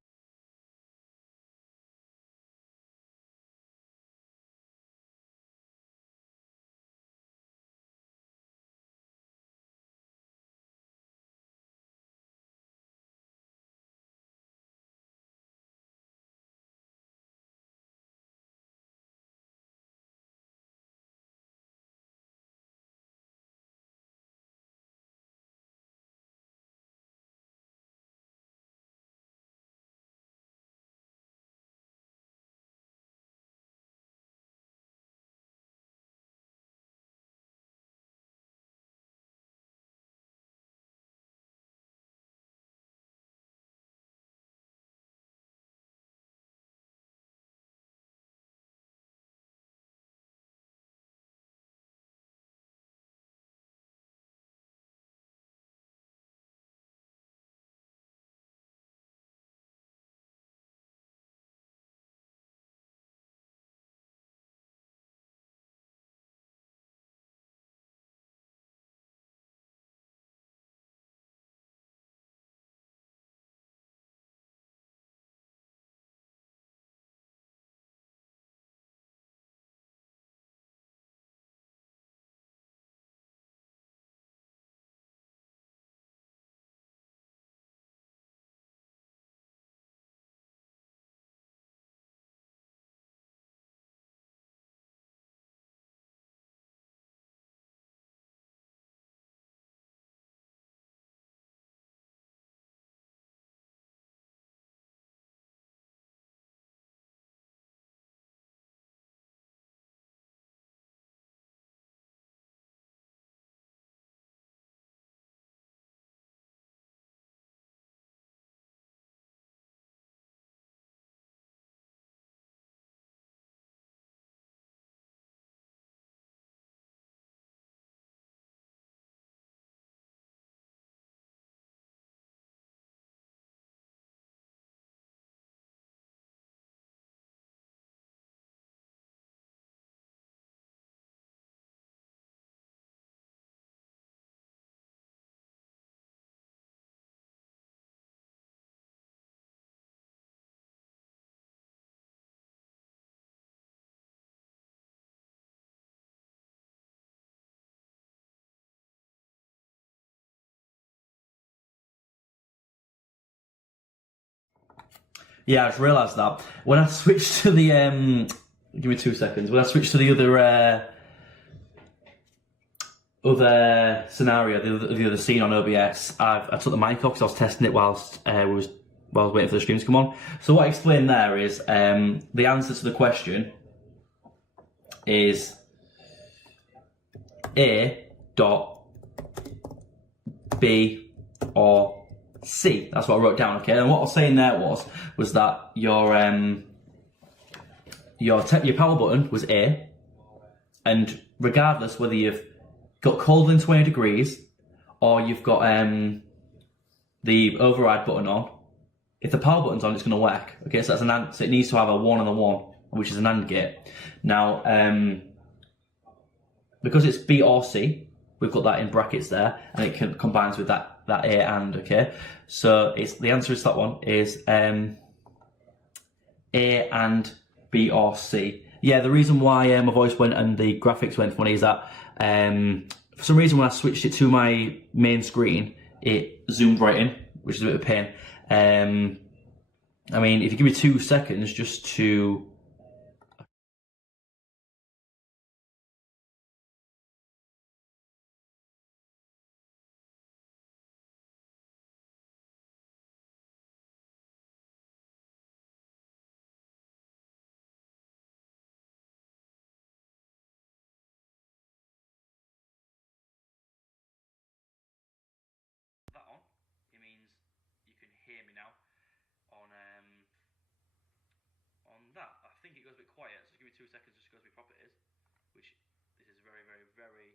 Yeah, I just realised that. When I switched to the, give me 2 seconds. When I switched to the other scenario, the other scene on OBS, I took the mic off because I was testing it whilst I was waiting for the stream to come on. So what I explained there is the answer to the question is A dot B or C. That's what I wrote down. Okay, and what I was saying there was that your power button was A, and regardless whether you've got colder than 20 degrees or you've got the override button on, if the power button's on, it's going to work. Okay, so that's an AND. So it needs to have a 1 and a 1, which is an AND gate. Now, because it's B or C, we've got that in brackets there, and it combines with that A and, okay? So the answer is that one is A and B or C. Yeah, the reason why my voice went and the graphics went funny is that for some reason when I switched it to my main screen, it zoomed right in, which is a bit of a pain. I mean, if you give me 2 seconds just to... that on, it means you can hear me now on that. I think it goes a bit quiet, so give me 2 seconds just to go through properties, which this is very, very, very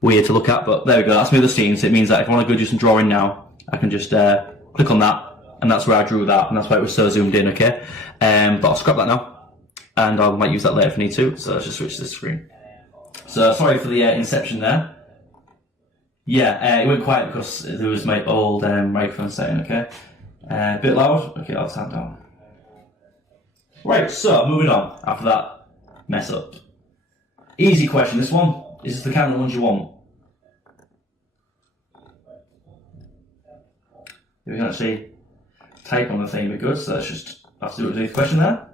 weird to look at, but there we go, that's me the scene. So it means that if I want to go do some drawing now, I can just click on that, and that's where I drew that, and that's why it was so zoomed in, okay? But I'll scrap that now, and I might use that later if I need to, so let's just switch to the screen. So sorry for the inception there. Yeah, it went quiet because there was my old microphone setting, okay? A bit loud? Okay, I'll stand down. Right, so moving on after that mess up. Easy question, this one. Is this the kind of ones you want? If we can actually type on the thing, it'd be good, so let's just have to do the question there.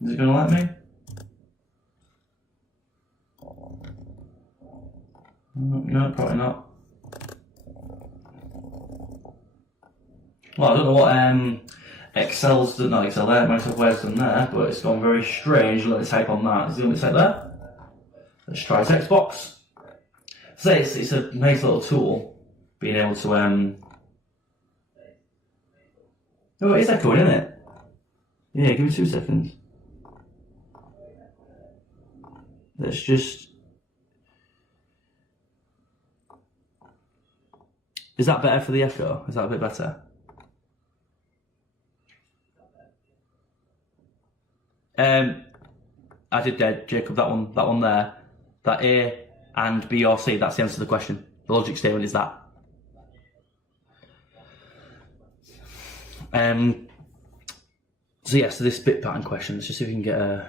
Is it going to let me? No, probably not. Well, I don't know what Excel's done, not Excel there, Microsoft Word's done there, but it's gone very strange. Let me type on that. Is it going to type there? Let's try text box. So it's a nice little tool, being able to oh, it is echoing, isn't it? Yeah, give me 2 seconds. Let's just... Is that better for the echo? Is that a bit better? I did dead, Jacob, that one there. That A and B or C, that's the answer to the question. The logic statement is that. So yeah, so this bit pattern question, let's just see if we can get a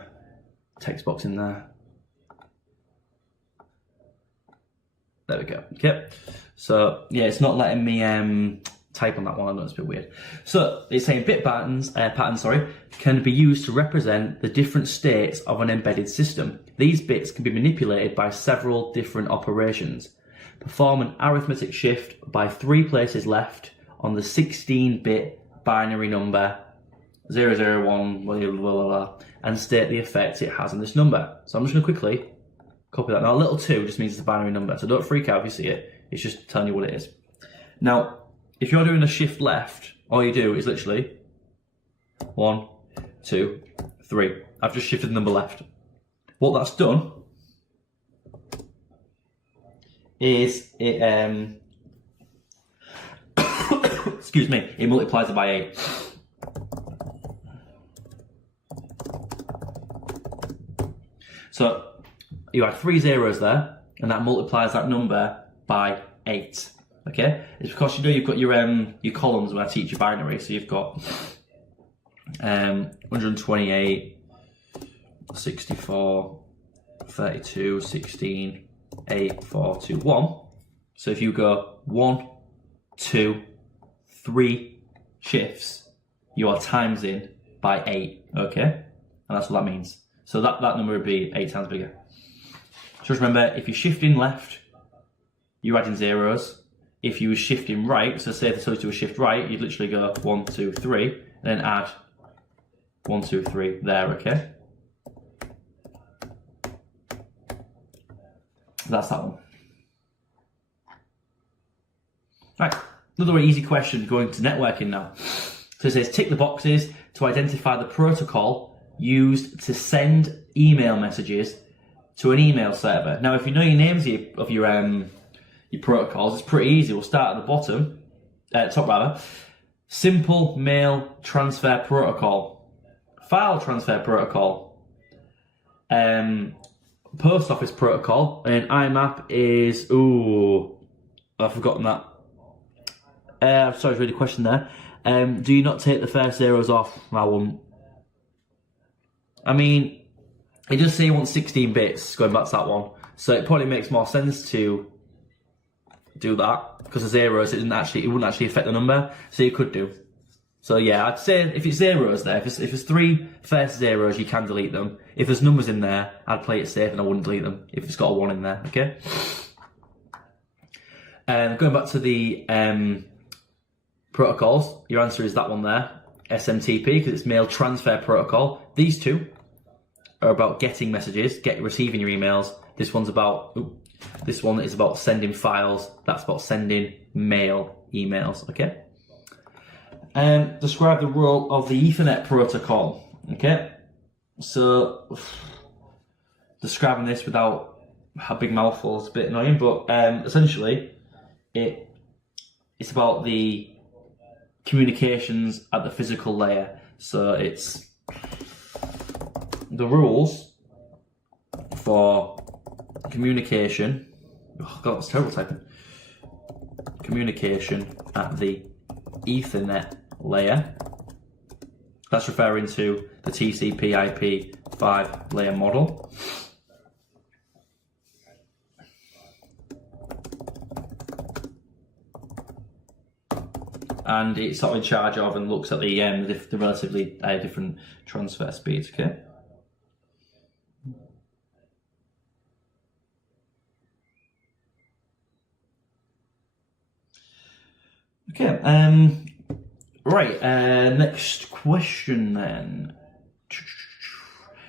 text box in there. There we go, okay. So yeah, it's not letting me type on that one, I know it's a bit weird. So it's saying bit patterns, can be used to represent the different states of an embedded system. These bits can be manipulated by several different operations. Perform an arithmetic shift by 3 places left on the 16-bit binary number 001, blah, blah, blah, blah, and state the effect it has on this number. So I'm just going to quickly copy that. Now, a little 2 just means it's a binary number, so don't freak out if you see it. It's just telling you what it is. Now, if you're doing a shift left, all you do is literally 1, 2, 3. I've just shifted the number left. What that's done is it, excuse me, it multiplies it by 8. So you had 3 zeros there, and that multiplies that number by 8. Okay, it's because you know you've got your columns when I teach you binary. So you've got 128, 64, 32, 16, 8, 4, 2, 1. So if you go 1, 2, 3 shifts, you are timesing by 8, okay? And that's what that means. So that number would be 8 times bigger. Just remember, if you're shifting left, you're adding zeros. If you were shifting right, so say if the total was shift right, you'd literally go 1, 2, 3, and then add 1, 2, 3 there, okay? That's that one. Right, another very easy question going to networking now. So it says tick the boxes to identify the protocol used to send email messages to an email server. Now, if you know your names of your protocols, it's pretty easy. We'll start at the bottom, top rather. Simple mail transfer protocol, file transfer protocol, post office protocol, and IMAP is, I've forgotten that. Sorry, read the question there. Do you not take the first zeros off? I wouldn't. I mean, it does say you want 16 bits, going back to that one. So it probably makes more sense to do that, because the zeros, it wouldn't actually affect the number, so you could do. So yeah, I'd say if it's zeros there, if it's 3 first zeros, you can delete them. If there's numbers in there, I'd play it safe and I wouldn't delete them if it's got a 1 in there, okay? Going back to the protocols, your answer is that one there, SMTP, because it's mail transfer protocol. These two are about getting messages, receiving your emails. This one is about sending files. That's about sending mail emails, okay? Describe the role of the Ethernet protocol, okay? So, describing this without a big mouthful is a bit annoying, but essentially, it's about the communications at the physical layer. So it's the rules for communication. Oh God, that's terrible typing. Communication at the Ethernet layer. That's referring to the TCP/IP 5-layer model. And it's sort of in charge of and looks at the relatively different transfer speeds, okay? Okay, right, next question then.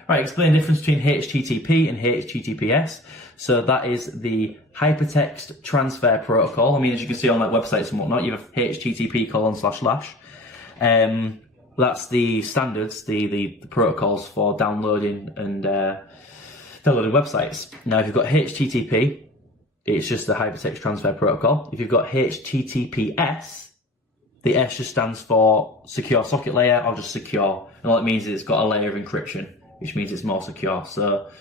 Right, explain the difference between HTTP and HTTPS. So that is the Hypertext Transfer Protocol. I mean, as you can see on like websites and whatnot, you have http://. That's the standards, the protocols for downloading and downloading websites. Now, if you've got HTTP, it's just the Hypertext Transfer Protocol. If you've got HTTPS, the S just stands for Secure Socket Layer or just Secure. And all it means is it's got a layer of encryption, which means it's more secure. So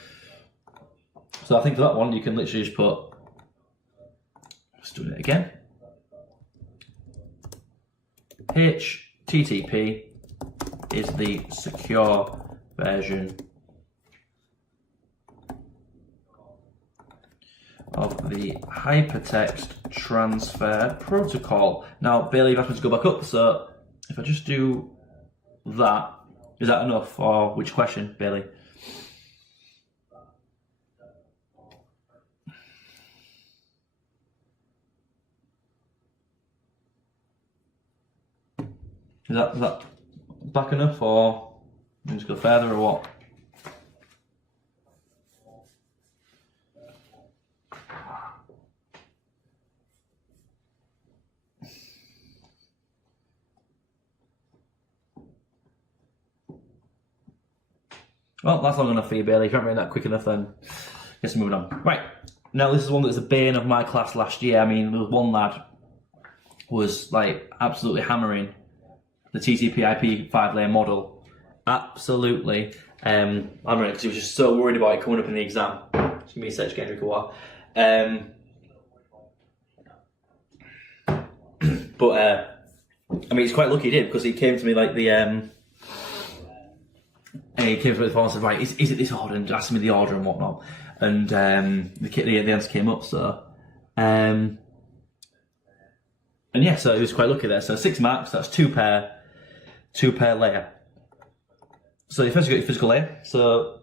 I think for that one, you can literally just put, just doing it again. HTTP is the secure version of the Hypertext Transfer Protocol. Now, Bailey, you've asked me to go back up, so if I just do that, is that enough, or which question, Bailey? Is that back enough, or can we just go further, or what? Well, that's not enough for you, Bailey. If you haven't written that quick enough, then guess we're moving on. Right, now this is one that was a bane of my class last year. I mean, there was one lad was like absolutely hammering the TCP/IP 5-layer model. Absolutely hammering it, because he was just so worried about it coming up in the exam. Just give me a sec, getting a while. But I mean, he's quite lucky he did, because he came to me like the and he came to me and said, right, is it this order? And asked me the order and whatnot. And the answer came up, so And yeah, so he was quite lucky there. So 6 marks, that's two per layer. So you first got your physical layer. So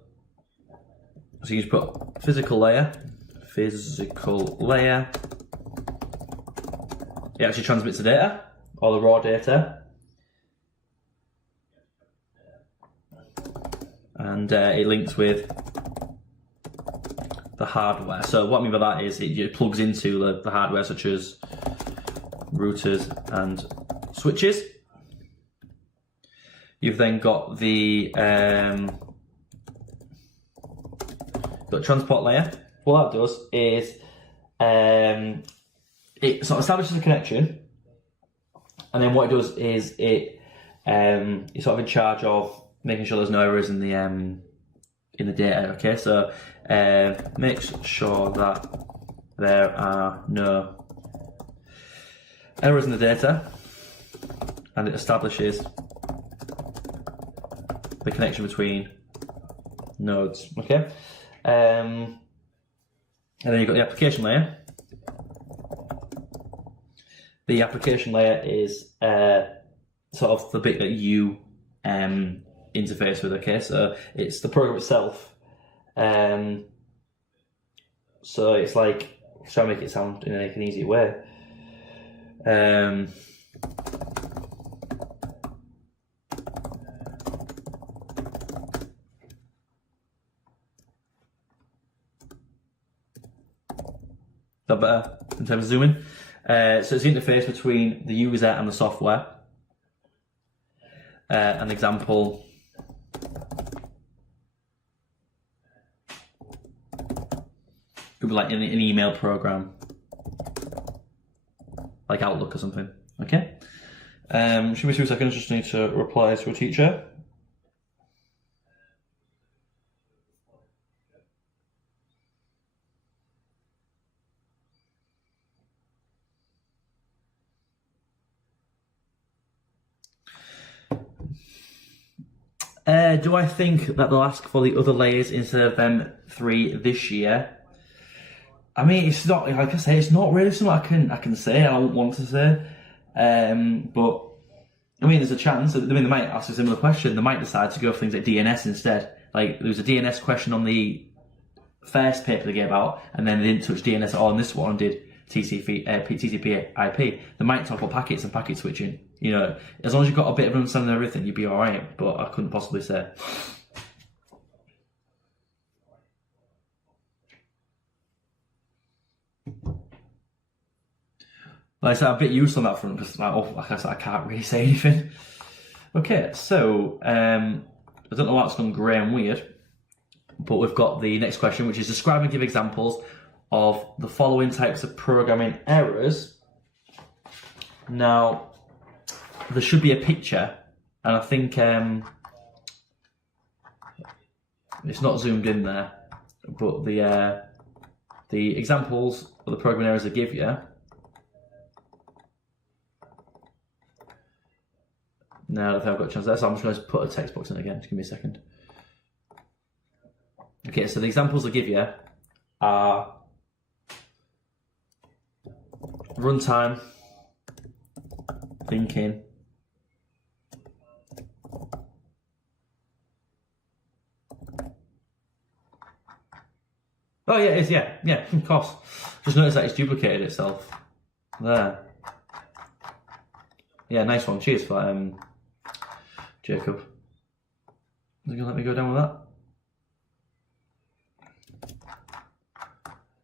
you just put physical layer. It actually transmits the data, or the raw data. And it links with the hardware. So what I mean by that is it plugs into the hardware, such as routers and switches. You've then got the transport layer. What that does is it sort of establishes a connection, and then what it does is it's sort of in charge of making sure there's no errors in the data. Okay, so makes sure that there are no errors in the data, and it establishes the connection between nodes. Okay, and then you've got the application layer. The application layer is sort of the bit that you interface with. Okay, so it's the program itself. So it's like, try to make it sound in an easy way. That better in terms of zooming? So it's the interface between the user and the software. An example could be like an email program, like Outlook or something. Okay. Should we 2 seconds? Just need to reply to a teacher. Do I think that they'll ask for the other layers instead of them 3 this year? I mean, it's not, like I say, it's not really something I can say. I don't want to say, but I mean, there's a chance. I mean, they might ask a similar question. They might decide to go for things like DNS instead. Like there was a DNS question on the first paper they gave out, and then they didn't touch DNS at all. And this one did TCP/IP. They might talk about packets and packet switching. You know, as long as you've got a bit of an understanding of everything, you'd be all right. But I couldn't possibly say. Like I said, I'm a bit used on that front because, like I said, I can't really say anything. Okay, so I don't know why it's gone grey and weird, but we've got the next question, which is describe and give examples of the following types of programming errors. Now, there should be a picture, and I think it's not zoomed in there, but the examples of the programming errors I give you. Now, if I've got a chance there, so I'm just going to put a text box in again. Just give me a second. Okay, so the examples I give you are runtime, thinking, oh yeah, it is, yeah, of course. Just notice that it's duplicated itself. There. Yeah, nice one. Cheers for Jacob. Is he gonna let me go down with that?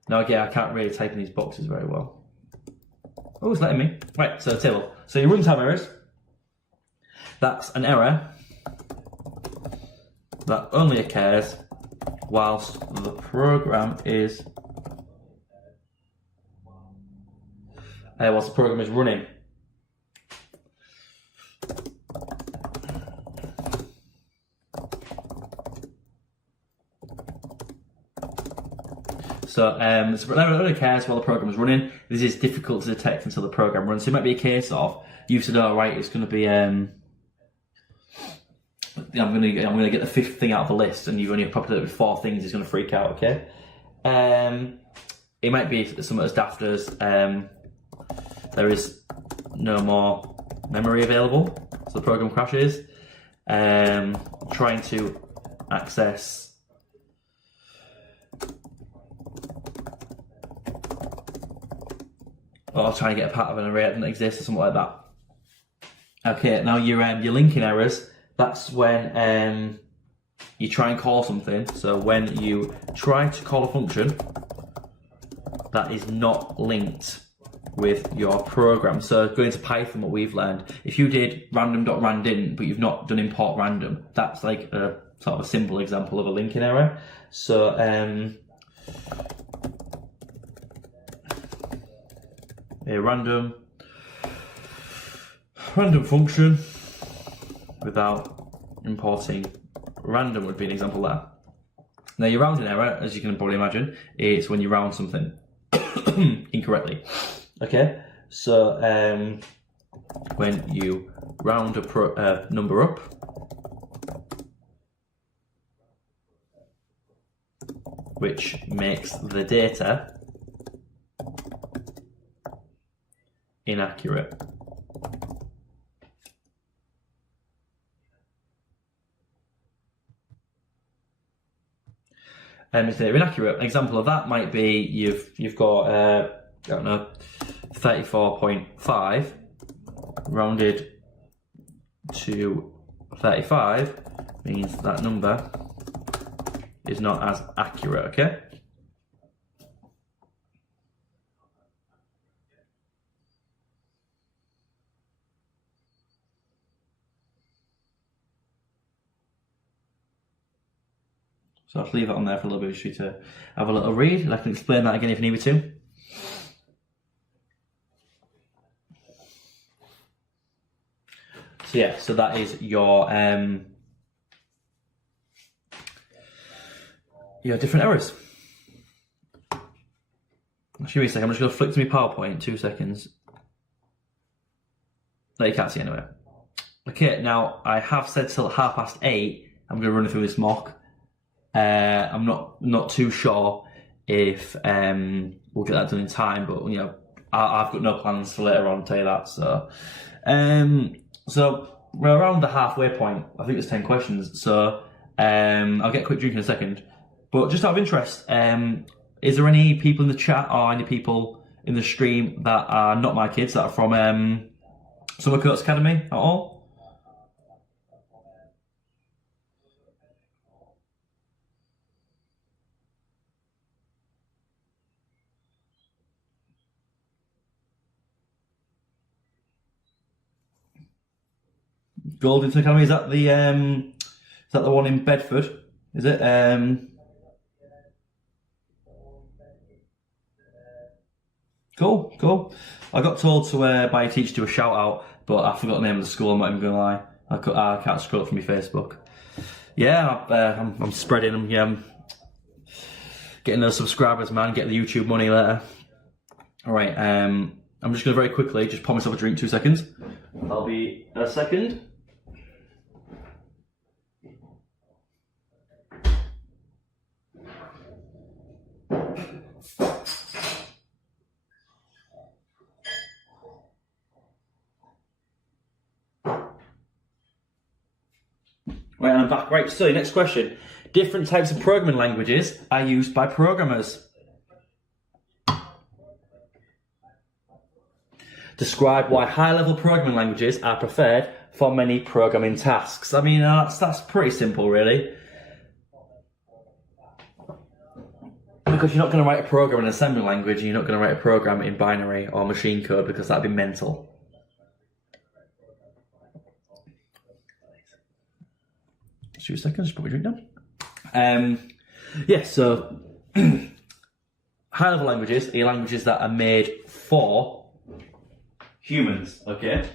No, again, I can't really type in these boxes very well. Oh, it's letting me. Right, so table. So your runtime errors. That's an error that only occurs whilst the program is running. So it only occurs while the program is running. This is difficult to detect until the program runs. So it might be a case of you've said, "Oh, right, it's going to be I'm going to get the 5th thing out of the list," and you've only populated with 4 things. It's going to freak out. Okay. It might be something as daft as there is no more memory available, so the program crashes. Trying to access or trying to get a part of an array that doesn't exist or something like that. Okay, now your linking errors, that's when you try and call something. So when you try to call a function that is not linked with your program. So going to Python, what we've learned, if you did random.randint, but you've not done import random, that's like a sort of a simple example of a linking error. So a random function without importing random would be an example there. Now your rounding error, as you can probably imagine, is when you round something incorrectly. Okay, so when you round a number up, which makes the data inaccurate. If they're inaccurate, an example of that might be you've got I don't know, 34.5 rounded to 35 means that number is not as accurate. Okay. So I'll leave it on there for a little bit for you to have a little read, and I can explain that again if you need me to. So yeah, so that is your different errors. Actually, wait a second, I'm just going to flick to my PowerPoint, 2 seconds. That you can't see anyway. Okay, now I have said till 8:30 I'm going to run through this mock. I'm not too sure if we'll get that done in time, but I've got no plans for later on, I'll tell you that. So we're around the halfway point. I think there's 10 questions, so I'll get a quick drink in a second. But just out of interest, is there any people in the chat or any people in the stream that are not my kids, that are from Summer Coats Academy at all? Goldington Academy, is that the one in Bedford? Is it? Cool. I got told to by a teacher to do a shout out, but I forgot the name of the school. I'm not even gonna lie. I can't scroll it from my Facebook. Yeah, I'm spreading them. Yeah, I'm getting those subscribers, man. Get the YouTube money later. All right. I'm just gonna very quickly just pour myself a drink. 2 seconds. I'll be a second. Right, and I'm back. Right, so next question. Different types of programming languages are used by programmers. Describe why high-level programming languages are preferred for many programming tasks. I mean, that's pretty simple, really. Because you're not going to write a program in assembly language, and you're not going to write a program in binary or machine code, because that'd be mental. Just 2 seconds, just put my drink down. Yeah, so high-level languages are languages that are made for humans, okay?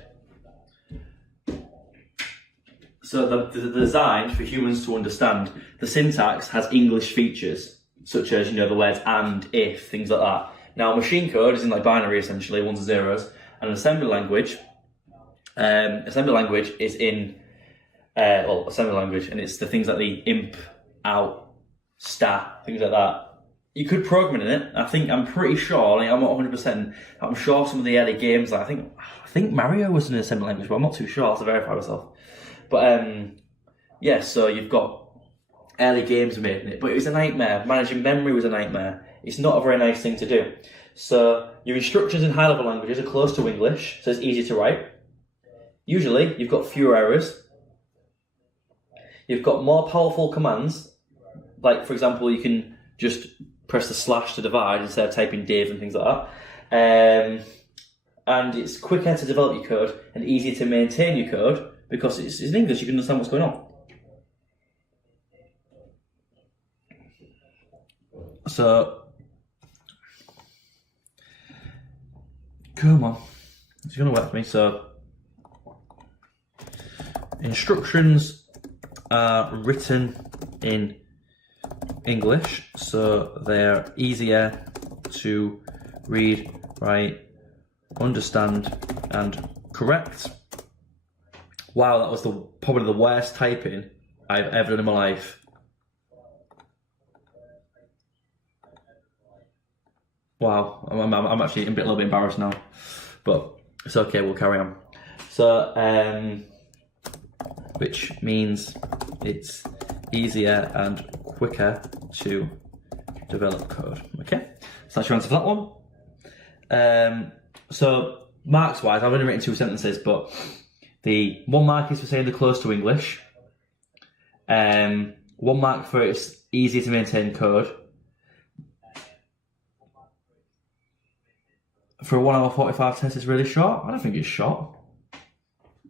So they're designed for humans to understand. The syntax has English features, such as, the words and, if, things like that. Now, machine code is in like binary, essentially, ones and zeros, and an assembly language is in assembly language, and it's the things like the imp, out, stat, things like that. you could program in it. I'm pretty sure, like, I'm not 100%, I'm sure some of the early games, like, I think Mario was in an assembly language, but I'm not too sure, I'll have to verify myself. But, yeah, so you've got early games made in it, but it was a nightmare. Managing memory was a nightmare. It's not a very nice thing to do. So your instructions in high-level languages are close to English, so it's easy to write. Usually, you've got fewer errors. You've got more powerful commands. Like, for example, you can just press the slash to divide instead of typing div and things like that. And it's quicker to develop your code and easier to maintain your code because it's in English, you can understand what's going on. So, come on, it's going to work for me. So, instructions are written in English, so they're easier to read, write, understand, and correct. Wow, that was probably the worst typing I've ever done in my life. Wow, I'm actually a little bit embarrassed now, but it's okay, we'll carry on. So, which means it's easier and quicker to develop code. Okay, so that's your answer for that one. So marks-wise, I've only written 2 sentences, but the 1 mark is for saying they're close to English. 1 mark for it's easier to maintain code. For a 1 hour 45 test, it's really short. I don't think it's short.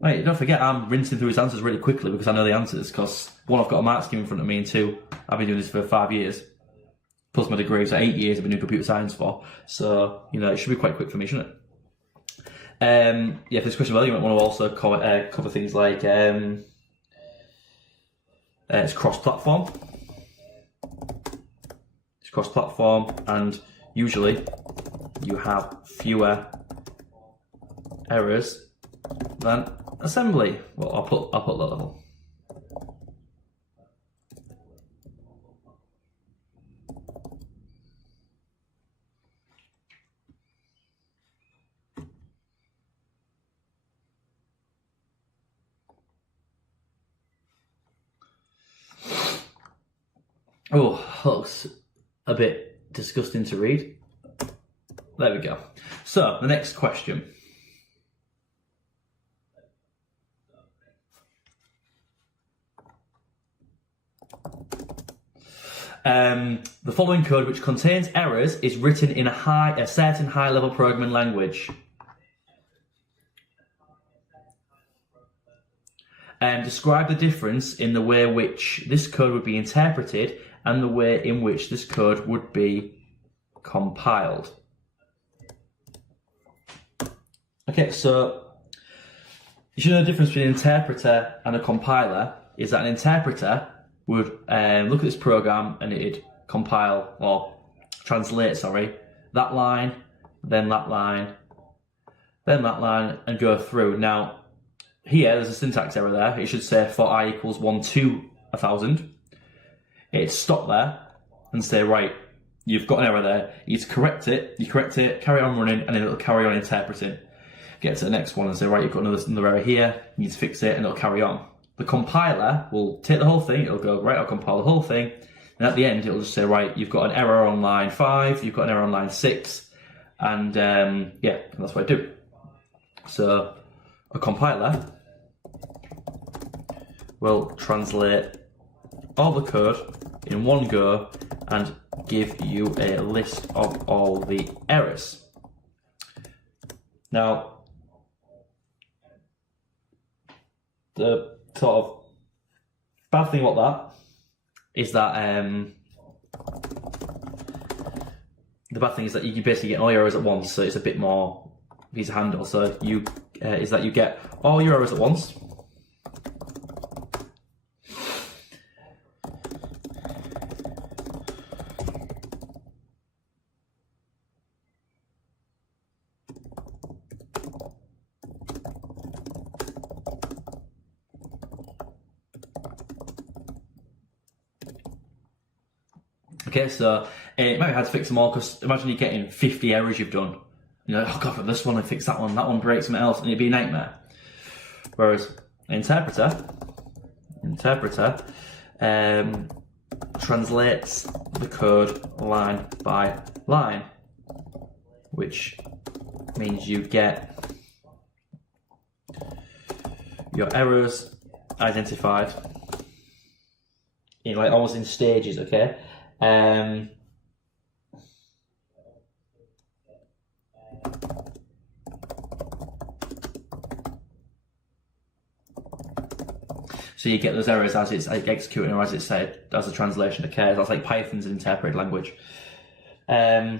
Wait, don't forget, I'm rinsing through his answers really quickly because I know the answers. Because 1, I've got a mark scheme in front of me, and 2, I've been doing this for 5 years. Plus my degree, so 8 years I've been doing computer science for. So, you know, it should be quite quick for me, shouldn't it? Yeah, for this question, well, you might want to also cover things like it's cross-platform. It's cross-platform, and usually you have fewer errors than assembly. Well, I'll put that level. Oh, looks a bit disgusting to read. There we go. So, the next question. The following code, which contains errors, is written in a certain high-level programming language. Describe the difference in the way which this code would be interpreted and the way in which this code would be compiled. Okay, so you should know the difference between an interpreter and a compiler is that an interpreter would look at this program and it'd compile or translate, that line, then that line, then that line, and go through. Now, here there's a syntax error there. It should say for I equals 1 to 1,000. It'd stop there and say, right, you've got an error there. You need to correct it, carry on running, and then it'll carry on interpreting. Get to the next one and say, right, you've got another error here, you need to fix it, and it'll carry on. The compiler will take the whole thing, it'll go, right, I'll compile the whole thing, and at the end it'll just say, right, you've got an error on line 5, you've got an error on line 6, and yeah, that's what I do. So a compiler will translate all the code in one go and give you a list of all the errors. Now, the sort of bad thing about that is that the bad thing is that you basically get all your errors at once, so it's a bit more easy to handle. So you is that you get all your errors at once. Okay, so it might be hard to fix them all, because imagine you're getting 50 errors you've done. You're like, oh god, for this one I fix that one breaks something else, and it'd be a nightmare. Whereas interpreter translates the code line by line, which means you get your errors identified in like almost in stages, okay? So you get those errors as it's like executing or as it's said, as the translation occurs. That's like Python's an interpreted language. I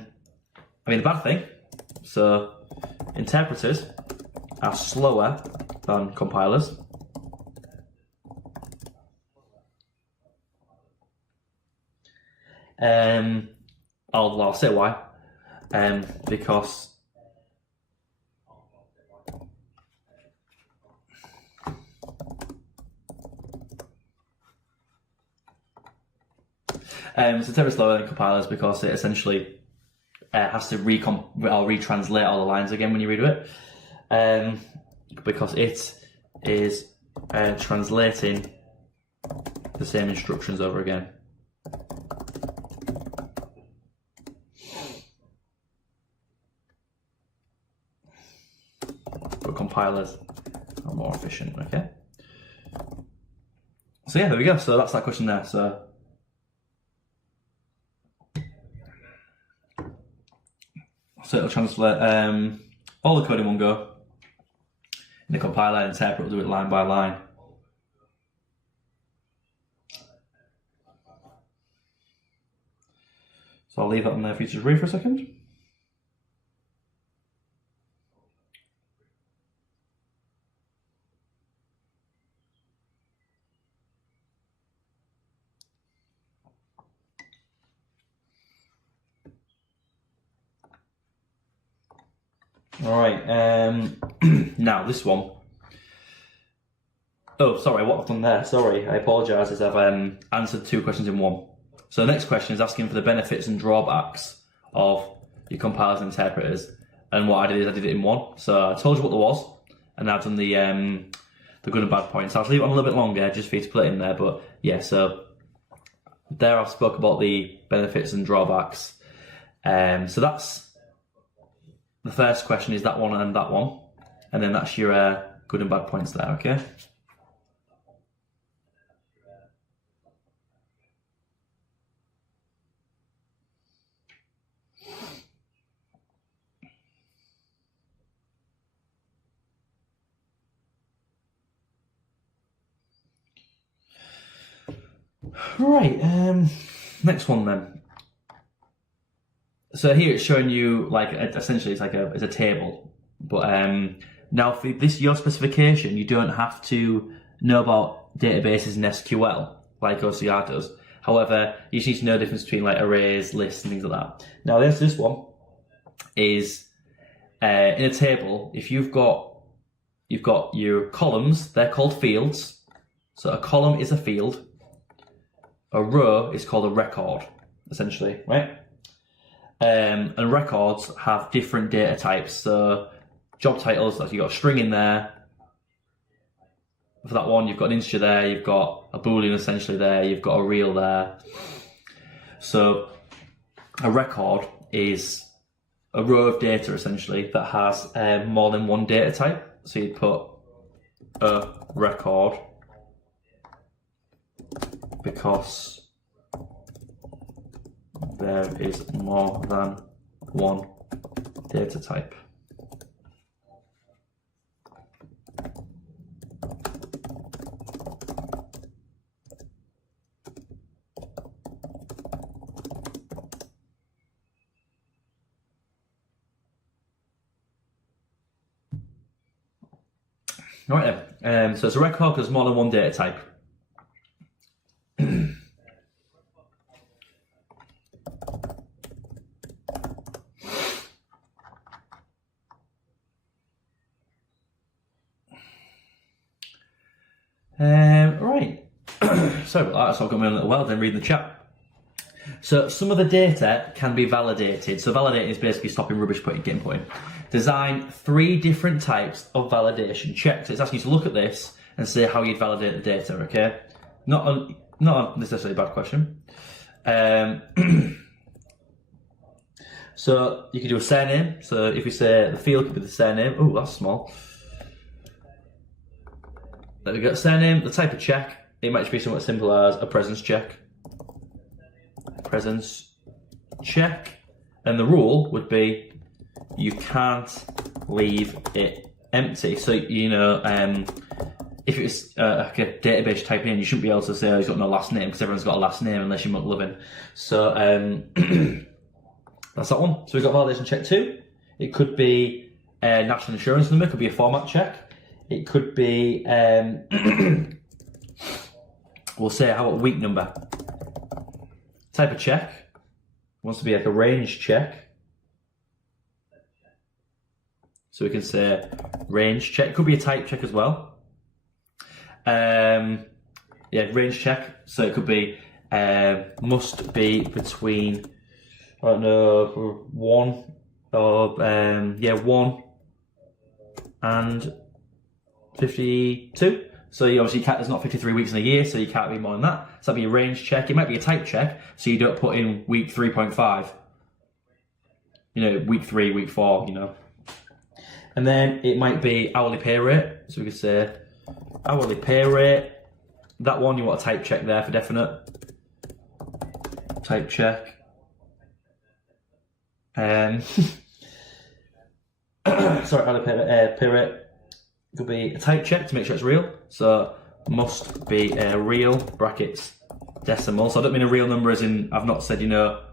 mean, the bad thing, so interpreters are slower than compilers. I'll say why. Because it's a terribly slower than compilers, because it essentially has to retranslate all the lines again when you redo it, because it is translating the same instructions over again. But compilers are more efficient, okay? So yeah, there we go. So that's that question there. So it'll translate all the code in one go. In the compiler and interpreter will do it line by line. So I'll leave that on there for you to read for a second. Alright, now this one. Oh, sorry, what I've done there, sorry, I apologise, is I've answered two questions in one. So the next question is asking for the benefits and drawbacks of your compilers and interpreters. And what I did is I did it in one. So I told you what there was, and I've done the good and bad points. I'll leave it on a little bit longer just for you to put it in there, but yeah, so there I've spoke about the benefits and drawbacks. So that's the first question, is that one and that one, and then that's your good and bad points there, okay? Right, next one then. So here it's showing you like essentially it's a table, but now for your specification you don't have to know about databases in SQL like OCR does. However, you just need to know the difference between like arrays, lists, and things like that. Now this one is in a table. If you've got your columns, they're called fields. So a column is a field. A row is called a record, essentially, right? And records have different data types. So job titles, like you've got a string in there. For that one, you've got an integer there, you've got a boolean essentially there, you've got a real there. So a record is a row of data essentially that has more than one data type. So you'd put a record because there is more than one data type. Right then, so it's a record because there's more than one data type. Right, sorry about that, so I've got my own little world then reading the chat. So some of the data can be validated. So validating is basically stopping rubbish getting put in. Design 3 different types of validation checks. It's asking you to look at this and say how you'd validate the data, okay? Not necessarily a bad question. So you can do a surname. So if we say the field could be the surname. Oh, that's small. There we go, surname, the type of check. It might be somewhat as simple as a presence check. Presence check. And the rule would be you can't leave it empty. So, you know, if it's like a database typing in, you shouldn't be able to say, oh, he's got no last name, because everyone's got a last name unless you're McLovin. So that's that one. So we've got validation check 2. It could be a national insurance number, it could be a format check. It could be, we'll say, how about week number? Type of check. Wants to be like a range check. So we can say range check. It could be a type check as well. Yeah, range check. So it could be must be between, I don't know, 1 or 1 and 52. So you obviously can't, there's not 53 weeks in a year, so you can't be more than that. So that'd be a range check. It might be a type check, so you don't put in week 3.5. You know, week 3, week 4, you know. And then it might be hourly pay rate. So we could say hourly pay rate. That one you want a type check there for definite. Type check. Sorry, hourly pay rate. Could be a type check to make sure it's real. So must be a real brackets decimal. So I don't mean a real number as in, I've not said, you know,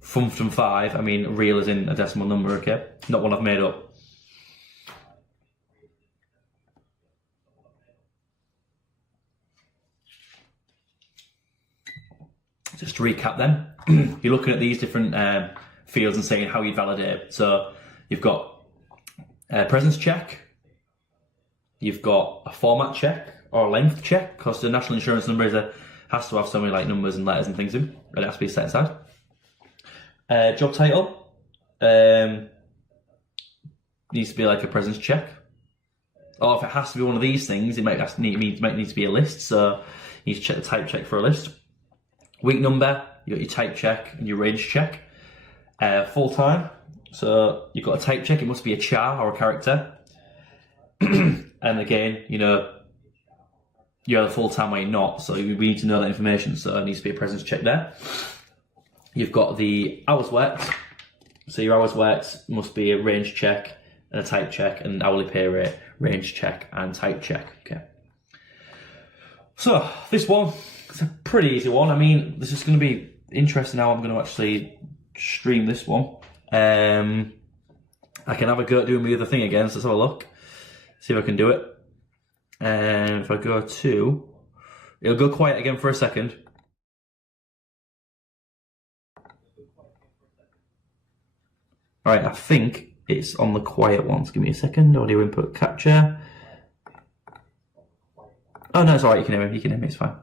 from 5. I mean real as in a decimal number, okay? Not one I've made up. Just to recap then, you're looking at these different fields and saying how you validate it. So you've got a presence check, you've got a format check or a length check, because the national insurance number has to have so many like numbers and letters and things in, and it has to be set aside. Job title needs to be like a presence check, or if it has to be one of these things, it might need to be a list. So you need to check the type check for a list. Week number, you got your type check and your range check. Full time, so you've got a type check, it must be a char or a character. And again, you know, you're either full time or you're not, so we need to know that information, so it needs to be a presence check there. You've got the hours worked, so your hours worked must be a range check and a type check, and hourly pay rate, range check and type check. Okay. So this one, it's a pretty easy one. I mean, this is going to be interesting how I'm going to actually stream this one. I can have a go at doing the other thing again, so let's have a look. See if I can do it. And if I go to, it'll go quiet again for a second. All right, I think it's on the quiet ones. Give me a second. Audio input capture. Oh no, it's all right. You can hear me. You can hear me. It's fine.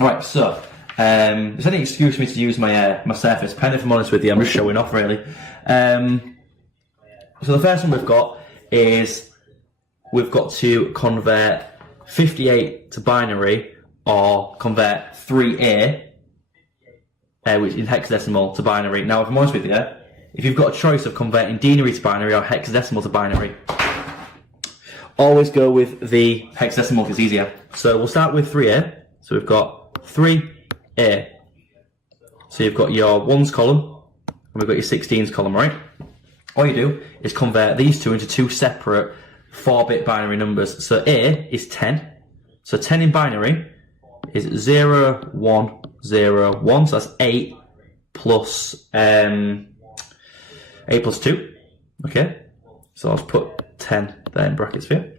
All right, so there's any excuse for me to use my my Surface Pen. If I'm honest with you, I'm just showing off really. So the first one we've got is we've got to convert 58 to binary, or convert 3A, which in hexadecimal, to binary. Now, if I'm honest with you, if you've got a choice of converting denary to binary or hexadecimal to binary, always go with the hexadecimal because it's easier. So we'll start with 3A. So we've got 3A. So you've got your ones column and we've got your 16s column, right? All you do is convert these two into two separate 4-bit binary numbers. So A is 10. So 10 in binary is 0, 1, 0, 1. So that's 8 plus 8 plus 2. Okay. So I'll put 10 there in brackets for you.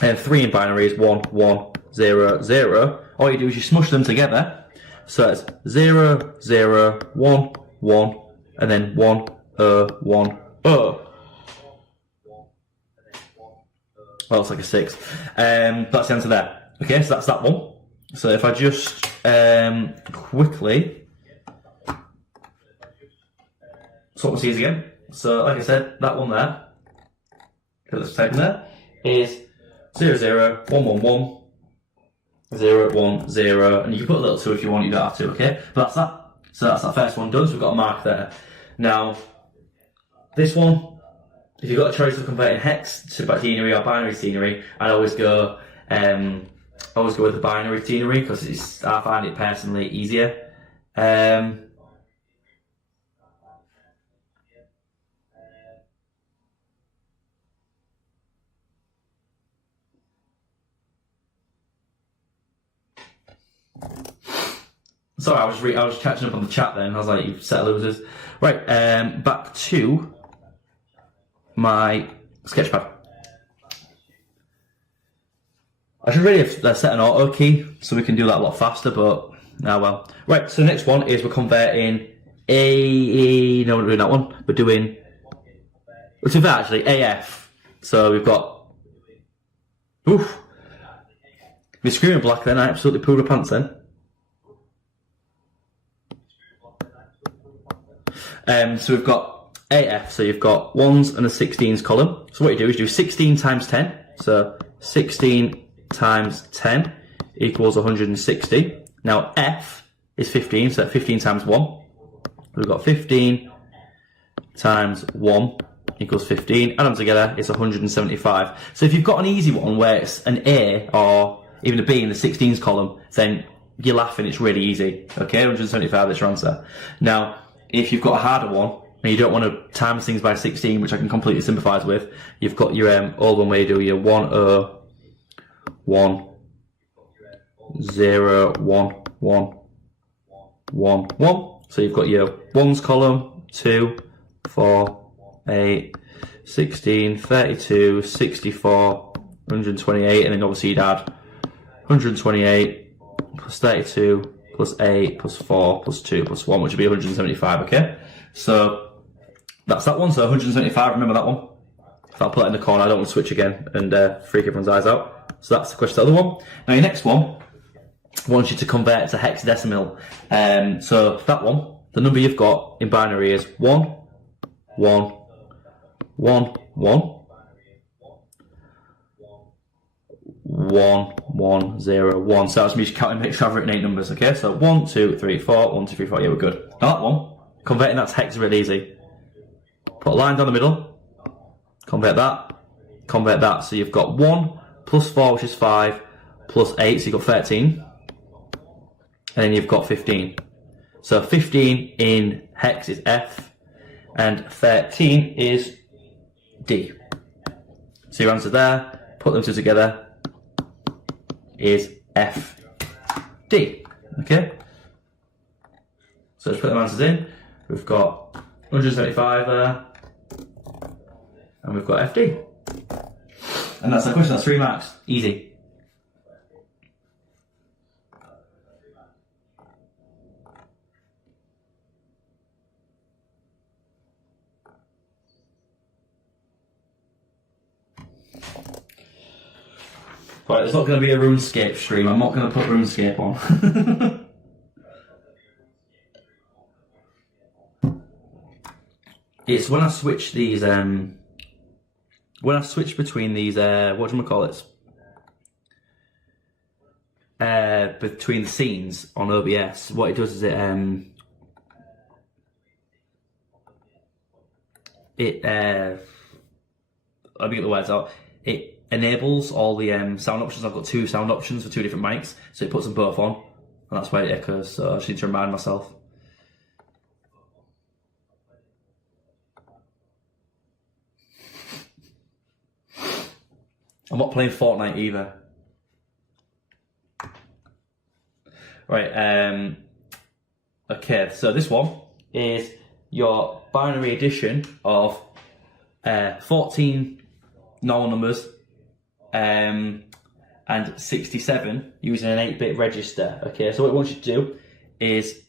And 3 in binary is 1, 1, 0, 0. All you do is you smush them together. So it's 0, 0, 1, 1, and then 1, 1, Oh. Well, it's like a 6. That's the answer there. Okay, so that's that one. So if I just quickly swap my C's again. So like I said, that one there, let's type in there, is 0, 0, 1, 1, 1, 0, 1, 0, and you can put a little 2 if you want, you don't have to, okay? But that's that. So that's that first one done, so we've got a mark there. Now, this one, if you've got a choice of converting hex to denary or binary denary, I'd always go with the binary denary because I find it personally easier. Sorry, I was catching up on the chat then. I was like, you've set of losers. Right, back to my sketchpad. I should really have set an auto key so we can do that a lot faster, but well. Right, so the next one is we're converting no, we're not doing that one. We're doing, to be fair, actually, AF. So we've got, oof. We're screaming black then, I absolutely pooed my pants then. So we've got AF, so you've got 1s and a 16s column. So what you do is you do 16 times 10. So 16 times 10 equals 160. Now F is 15, so 15 times 1. We've got 15 times 1 equals 15. Add them together, it's 175. So if you've got an easy one where it's an A or even a B in the 16s column, then you're laughing, it's really easy. Okay, 175 is your answer. Now, if you've got a harder one, and you don't want to times things by 16, which I can completely sympathise with, you've got your old one where you do your 1, 0, 1, 0, 1, 1, 1, 1. So you've got your 1s column, 2, 4, 8, 16, 32, 64, 128, and then obviously you'd add 128 plus 32 plus 8 plus 4 plus 2 plus 1, which would be 175, okay? So that's that one, so 175, remember that one? So I'll put it in the corner, I don't want to switch again and freak everyone's eyes out. So that's the question, the other one. Now your next one wants you to convert to hexadecimal. So that one, the number you've got in binary is 1, 1, 1, 1. 1, 1, 0, 1. So that's me just counting, make sure I've written 8 numbers, okay? So 1, 2, 3, 4, 1, 2, 3, 4, yeah, we're good. Now that one, converting that to hex is really easy. Put a line down the middle, convert that, so you've got 1 plus 4, which is 5, plus 8, so you've got 13, and then you've got 15. So 15 in hex is F, and 13 is D. So your answer there, put them two together, is F, D, okay? So let's put them answers in. We've got 175 there, and we've got FD. And that's the question, that's 3 marks, easy. Right, there's not going to be a RuneScape stream, I'm not going to put RuneScape on. It's when I switch these, when I switch between these, whatchamacallits, between the scenes on OBS, what it does is let me get the words out, it enables all the sound options. I've got 2 sound options for 2 different mics, so it puts them both on, and that's why it echoes, so I just need to remind myself. I'm not playing Fortnite either. Right, okay, so this one is your binary addition of 14 normal numbers and 67 using an 8-bit register. Okay, so what it wants you to do is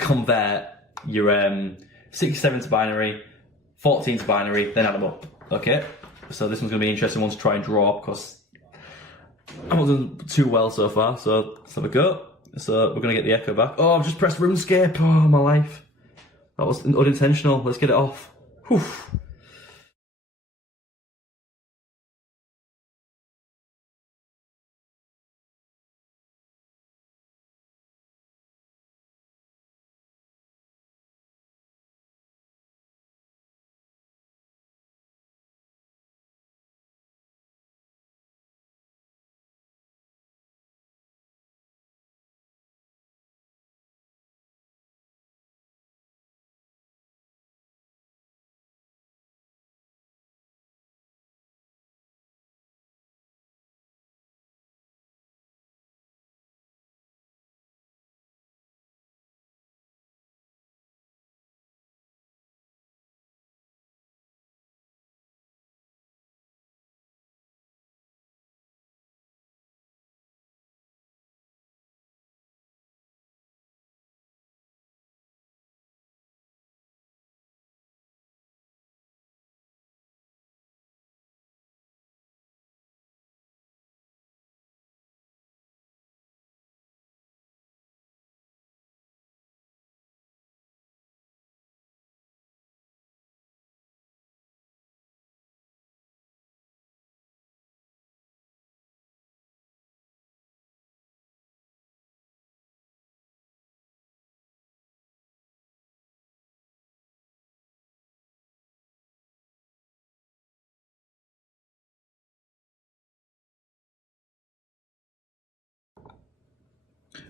convert your 67 to binary, 14 to binary, then add them up. Okay, so this one's going to be an interesting one to try and draw because I'm not doing too well so far, so let's have a go. So we're going to get the echo back. Oh, I've just pressed RuneScape. Oh, my life. That was unintentional. Let's get it off. Whew.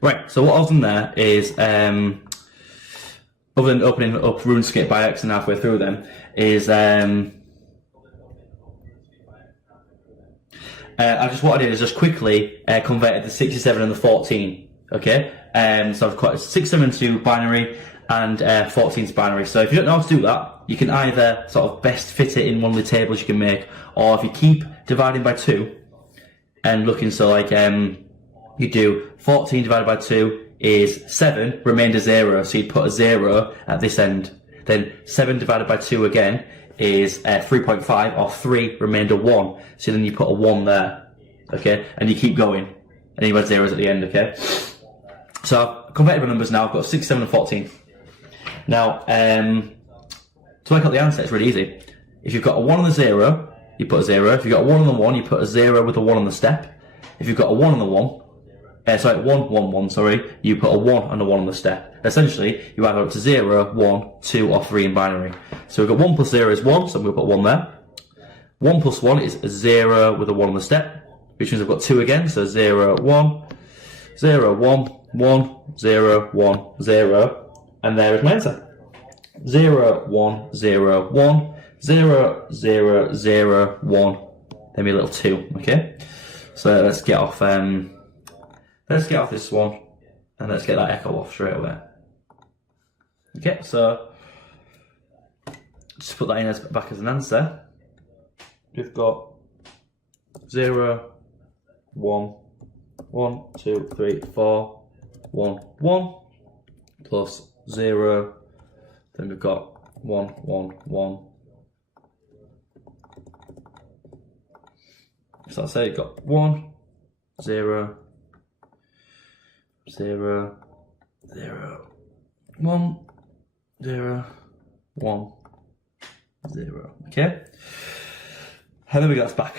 Right, so what I've done there is, other than opening up RuneScape by accident halfway through them, is I just what I did is just quickly converted the 67 and the 14. Okay, so I've got 67 to binary and 14 to binary. So if you don't know how to do that, you can either sort of best fit it in one of the tables you can make, or if you keep dividing by 2 and looking, so like you do 14 divided by 2 is 7, remainder 0, so you'd put a 0 at this end. Then 7 divided by 2 again is 3.5, or 3, remainder 1, so then you put a 1 there, okay, and you keep going, and you add zeros at the end, okay. So I've converted my numbers now. I've got 6, 7 and 14. Now, to work out the answer, it's really easy. If you've got a 1 and a 0, you put a 0. If you've got a 1 and a 1, you put a 0 with a 1 on the step. If you've got a 1 and a 1, 1, 1, 1, sorry, you put a 1 and a 1 on the step. Essentially, you either up to 0, 1, 2, or 3 in binary. So we've got 1 plus 0 is 1, so I'm going to put 1 there. 1 plus 1 is a 0 with a 1 on the step, which means I've got 2 again, so 0, 1, 0, 1, 1, 0, 1, 0, and there is my answer. 0, 1, 0, 1, 0, 0, 0, 1, then be a little 2, okay? So let's get off this one, and let's get that echo off straight away. Okay, so just put that in as back as an answer. We've got 0, 1, 1, 2, 3, 4, 1, 1, plus 0, then we've got 1, 1, 1. So I'll say you've got 1, 0, 0, 0, 1, 0, 1, 0. Okay? And then we got this back.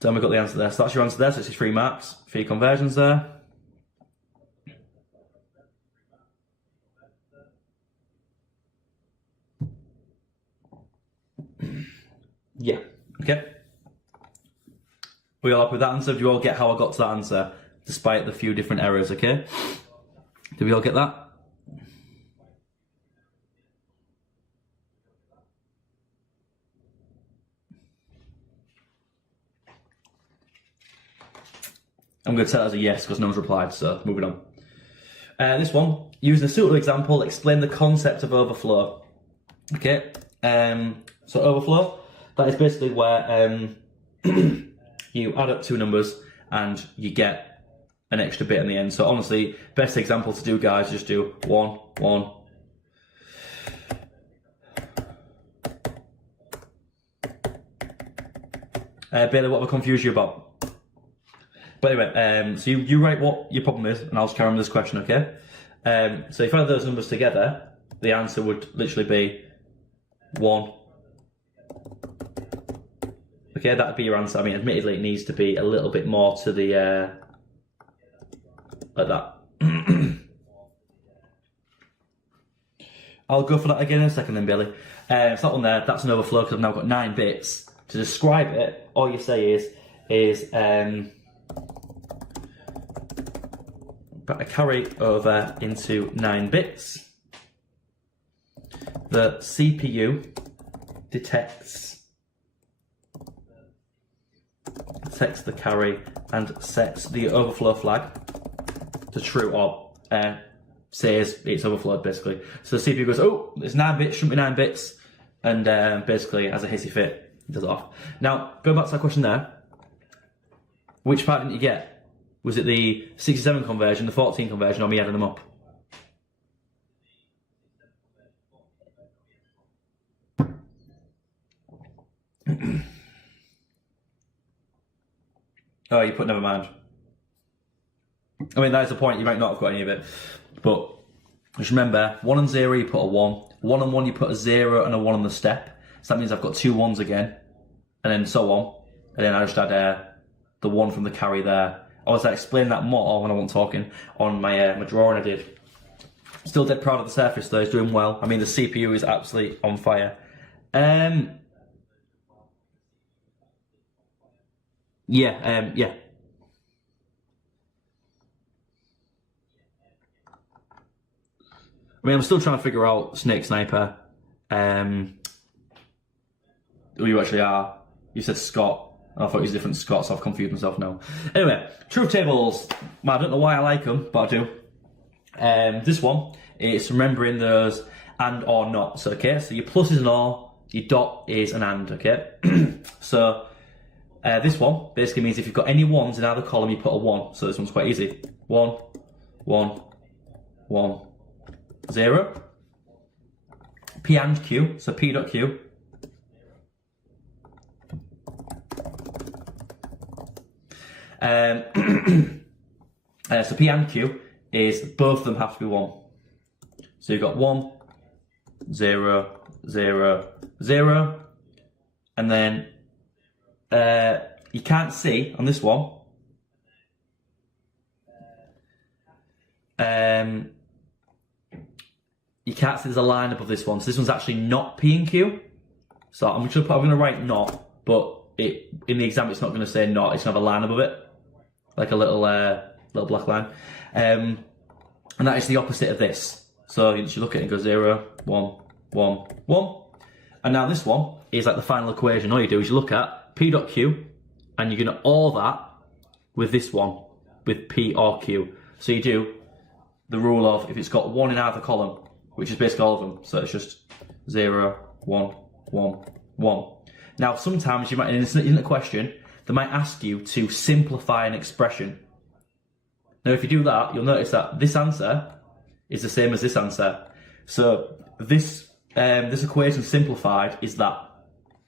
Then we got the answer there. So that's your answer there. So it's your 3 marks for your conversions there. Yeah. Okay. We all up with that answer? Do you all get how I got to that answer, despite the few different errors, okay? Did we all get that? I'm going to tell it as a yes because no one's replied, so moving on. This one, using a suitable example, explain the concept of overflow. Okay, so overflow, that is basically where you add up 2 numbers and you get an extra bit in the end. So honestly, best example to do, guys, just do 1, 1. Bailey, what have I confused you about? But anyway, so you write what your problem is, and I'll just carry on with this question, okay? So if I add those numbers together, the answer would literally be 1. Okay, that'd be your answer. I mean, admittedly, it needs to be a little bit more to the, like that. I'll go for that again in a second then, Billy. It's that one there, that's an overflow because I've now got 9 bits. To describe it, all you say is carry over into 9 bits. The CPU detects the carry and sets the overflow flag to true, or says it's overflowed basically. So the CPU goes, oh, it's 9 bits, shouldn't be 9 bits, and basically as a hissy fit, it does it off. Now, going back to that question there, which part didn't you get? Was it the 67 conversion, the 14 conversion, or me adding them up? Oh, you put never mind. I mean, that is the point, you might not have got any of it. But just remember, 1 and 0 you put a 1. 1 and 1 you put a 0 and a 1 on the step. So that means I've got 2 1s again. And then so on. And then I just add the 1 from the carry there. I was explaining that more when I wasn't talking on my my drawing I did. Still dead proud of the surface though, it's doing well. I mean, the CPU is absolutely on fire. Yeah. I mean, I'm still trying to figure out Snake Sniper. Who you actually are. You said Scott. I thought he was a different Scott, so I've confused myself now. Anyway, truth tables. Well, I don't know why I like them, but I do. This one is remembering those and or not. So, okay, so your plus is an or, your dot is an and, okay? So, this one basically means if you've got any 1s in either column, you put a 1. So this one's quite easy. 1, 1, 1, 0. P and Q, so P dot Q. So P and Q is both of them have to be 1. So you've got 1, 0, 0, 0, and then you can't see on this one. You can't see there's a line above this one. So this one's actually not P and Q. So I'm going to write not, but in the exam it's not going to say not. It's going to have a line above it, like a little black line. And that is the opposite of this. So you look at it and go 0, 1, 1, 1. And now this one is like the final equation. All you do is you look at P dot Q, and you're going to OR that with this one, with P or Q. So you do the rule of if it's got 1 in either column, which is basically all of them. So it's just 0, 1, 1, 1. Now, sometimes you might, in a question, they might ask you to simplify an expression. Now, if you do that, you'll notice that this answer is the same as this answer. So this equation simplified is that.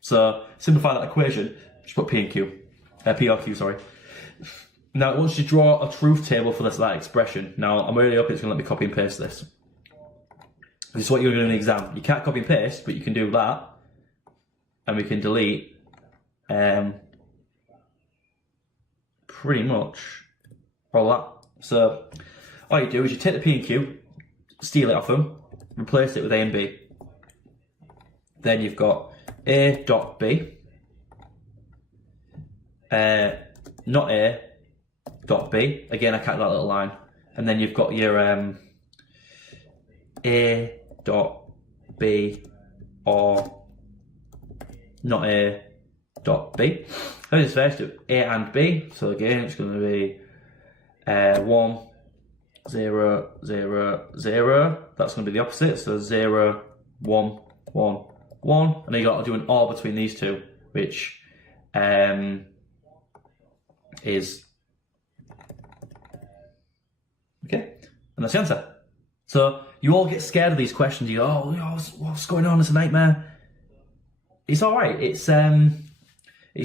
So simplify that equation, just put P and Q. P or Q, sorry. Now, it wants you to draw a truth table for that expression. Now, I'm really hoping it's going to let me copy and paste this. This is what you're going to do in the exam. You can't copy and paste, but you can do that. And we can delete pretty much all that. So all you do is you take the P and Q, steal it off them, replace it with A and B. Then you've got A dot B, not A dot B. Again, I cut that little line. And then you've got your A dot B or not A dot B. Let's just first do A and B. So again, it's going to be 1, 0, 0, 0. That's going to be the opposite. So 0, 1, 1, 1. And then you've got to do an OR between these two, which is okay. And that's the answer. So you all get scared of these questions. You go, oh, what's going on? It's a nightmare. It's all right. It's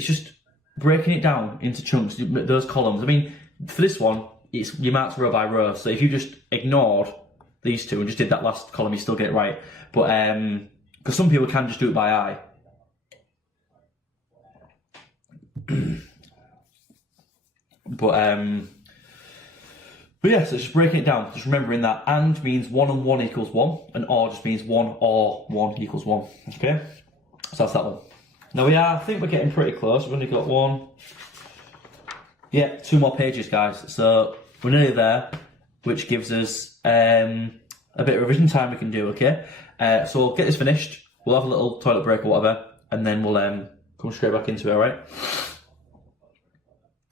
just breaking it down into chunks, those columns. I mean, for this one, you marked row by row. So if you just ignored these two and just did that last column, you still get it right. But because some people can just do it by eye. But yeah, so just breaking it down, just remembering that and means 1 and 1 equals 1, and or just means 1 or 1 equals 1. Okay? So that's that one. Now I think we're getting pretty close. We've only got 2 more pages, guys. So we're nearly there, which gives us a bit of revision time we can do, okay? So we'll get this finished. We'll have a little toilet break or whatever, and then we'll come straight back into it, alright?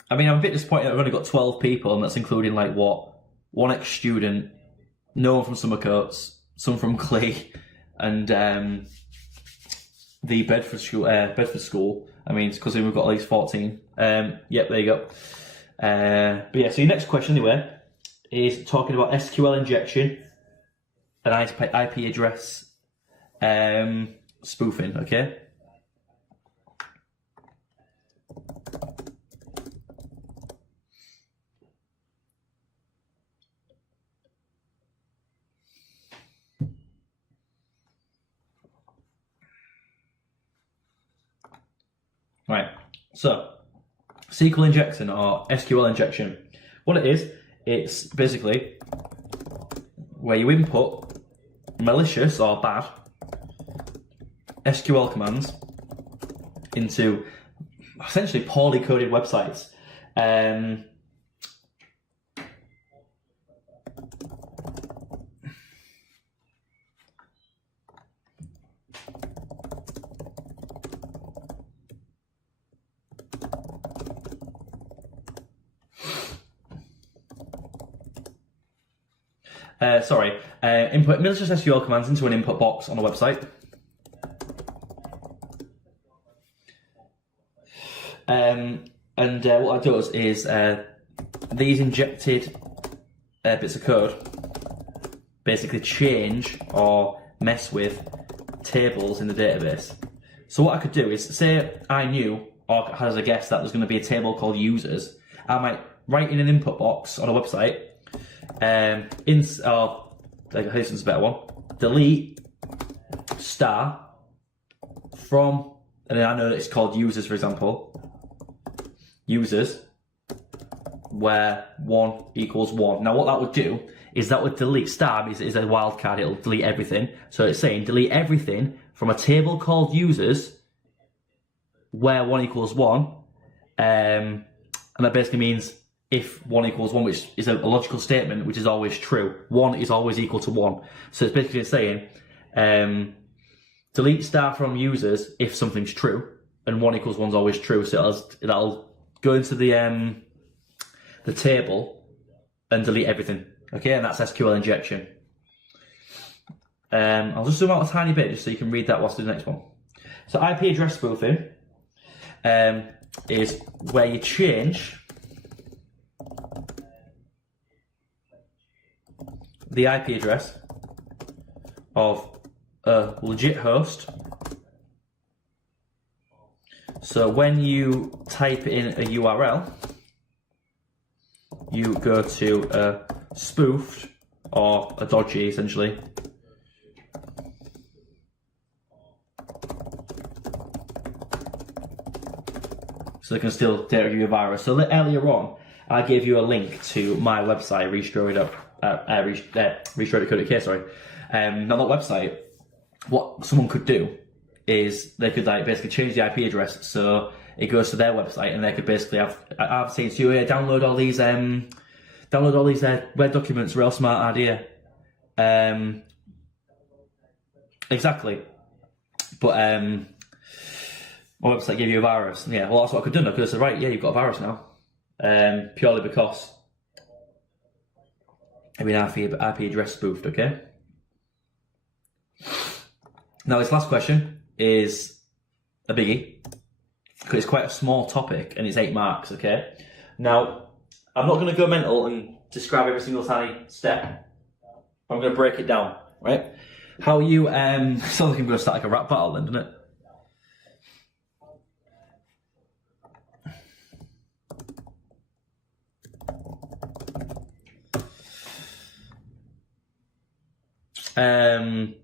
I mean, I'm a bit disappointed that we've only got 12 people, and that's including, like, what? 1 ex-student, no one from Summercoats, some from Clee, and the Bedford school. I mean, it's because we've got at least 14. Yep, there you go. But yeah, so your next question, anyway, is talking about SQL injection and IP address spoofing, okay? Right, so SQL injection or SQL injection. What it is, it's basically where you input malicious or bad SQL commands into essentially poorly coded websites. Input malicious SQL commands into an input box on a website. What that does is these injected bits of code basically change or mess with tables in the database. So what I could do is, say I knew or had as a guess that there's going to be a table called users, I might write in an input box on a website, this is a better one, delete star from, and then I know that it's called users, for example, users, where 1 equals 1. Now what that would do is that would delete, star is a wildcard, it'll delete everything. So it's saying delete everything from a table called users where 1 equals 1, and that basically means if 1 equals 1, which is a logical statement, which is always true, 1 is always equal to 1. So it's basically saying delete star from users if something's true, and 1 equals 1 is always true. So that'll go into the table and delete everything. Okay, and that's SQL injection. I'll just zoom out a tiny bit just so you can read that whilst I do the next one. So IP address spoofing is where you change the IP address of a legit host. So when you type in a URL, you go to a spoofed or a dodgy, essentially. So they can still data give you a virus. So earlier on, I gave you a link to my website, Decode.uk, sorry. Now that website, what someone could do is they could basically change the IP address so it goes to their website, and they could basically I've seen to you download all these Word documents, real smart idea. Exactly. But my website gave you a virus. Yeah, well that's what I could do. I could have said, right, yeah, you've got a virus now. Purely because IP address spoofed, okay? Now this last question is a biggie, because it's quite a small topic and it's 8 marks, okay? Now, I'm not going to go mental and describe every single tiny step. I'm going to break it down, right? How you, sounds like I'm going to start like a rap battle then, doesn't it? So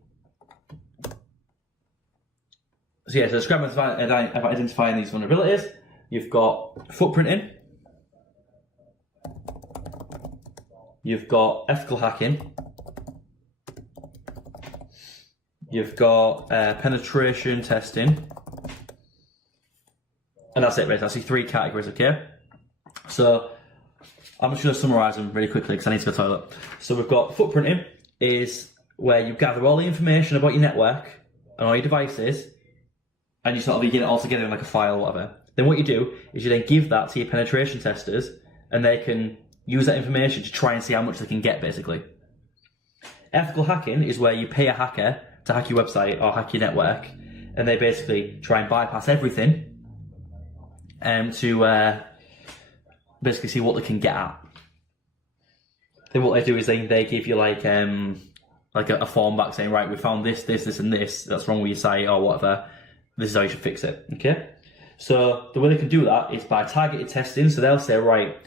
yeah, so describe identifying these vulnerabilities. You've got footprinting. You've got ethical hacking. You've got penetration testing. And that's it, right? That's the 3 categories, okay? So I'm just going to summarise them really quickly because I need to go to the toilet. So we've got footprinting is where you gather all the information about your network and all your devices, and you sort of get it all together in like a file or whatever. Then what you do is you then give that to your penetration testers, and they can use that information to try and see how much they can get, basically. Ethical hacking is where you pay a hacker to hack your website or hack your network, and they basically try and bypass everything to basically see what they can get at. Then what they do is they give you like a form back saying, right, we found this, and this that's wrong with your site or whatever. This is how you should fix it. Okay. So the way they can do that is by targeted testing. So they'll say, right,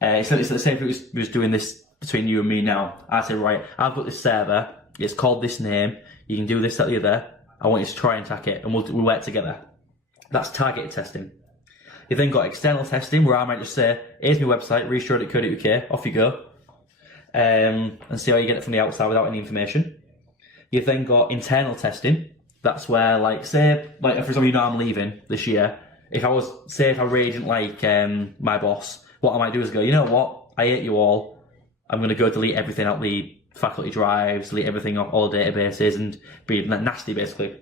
it's the same if it was doing this between you and me now. I say, right, I've got this server. It's called this name. You can do this, that, the other. I want you to try and attack it, and we'll work together. That's targeted testing. You've then got external testing, where I might just say, here's my website, restore.co.uk, off you go, and see how you get it from the outside without any information. You've then got internal testing. That's where, like, say, like for example, you know I'm leaving this year. If I really didn't like my boss, what I might do is go, you know what, I hate you all. I'm going to go delete everything out the faculty drives, delete everything off all databases, and be nasty, basically.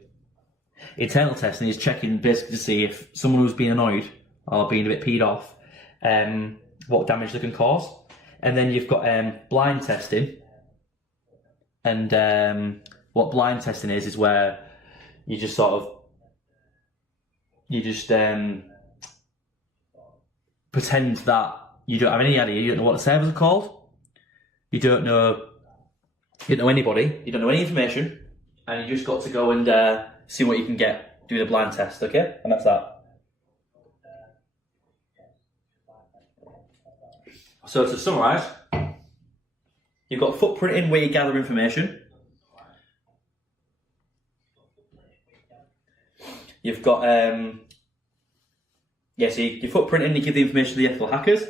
Internal testing is checking basically to see if someone who's been annoyed or being a bit peed off, what damage they can cause. And then you've got blind testing. And what blind testing is where you just pretend that you don't have any idea, you don't know what the servers are called, you don't know anybody, you don't know any information, and you just got to go and see what you can get, do the blind test, okay? And that's that. So to summarise, you've got footprinting where you gather information. You've got, so you footprint in, you give the information to the ethical hackers.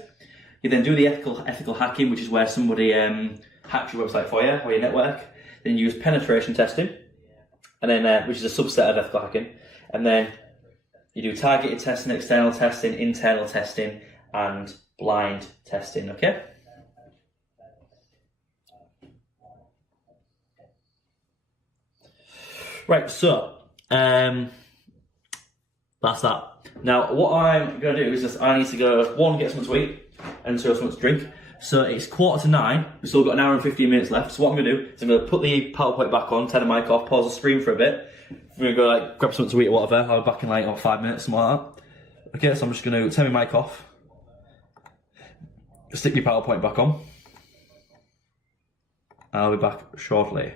You then do the ethical hacking, which is where somebody hacks your website for you, or your network. Then you use penetration testing, and then which is a subset of ethical hacking. And then you do targeted testing, external testing, internal testing, and blind testing, okay? Right, so that's that. Now, what I'm going to do is just, I need to go, 1, get something to eat, and 2, something to drink. So it's 8:45, we've still got an hour and 15 minutes left. So what I'm going to do is I'm going to put the PowerPoint back on, turn the mic off, pause the stream for a bit. I'm going to go like grab something to eat or whatever. I'll be back in like 5 minutes, something like that. Okay, so I'm just going to turn my mic off, stick my PowerPoint back on. I'll be back shortly.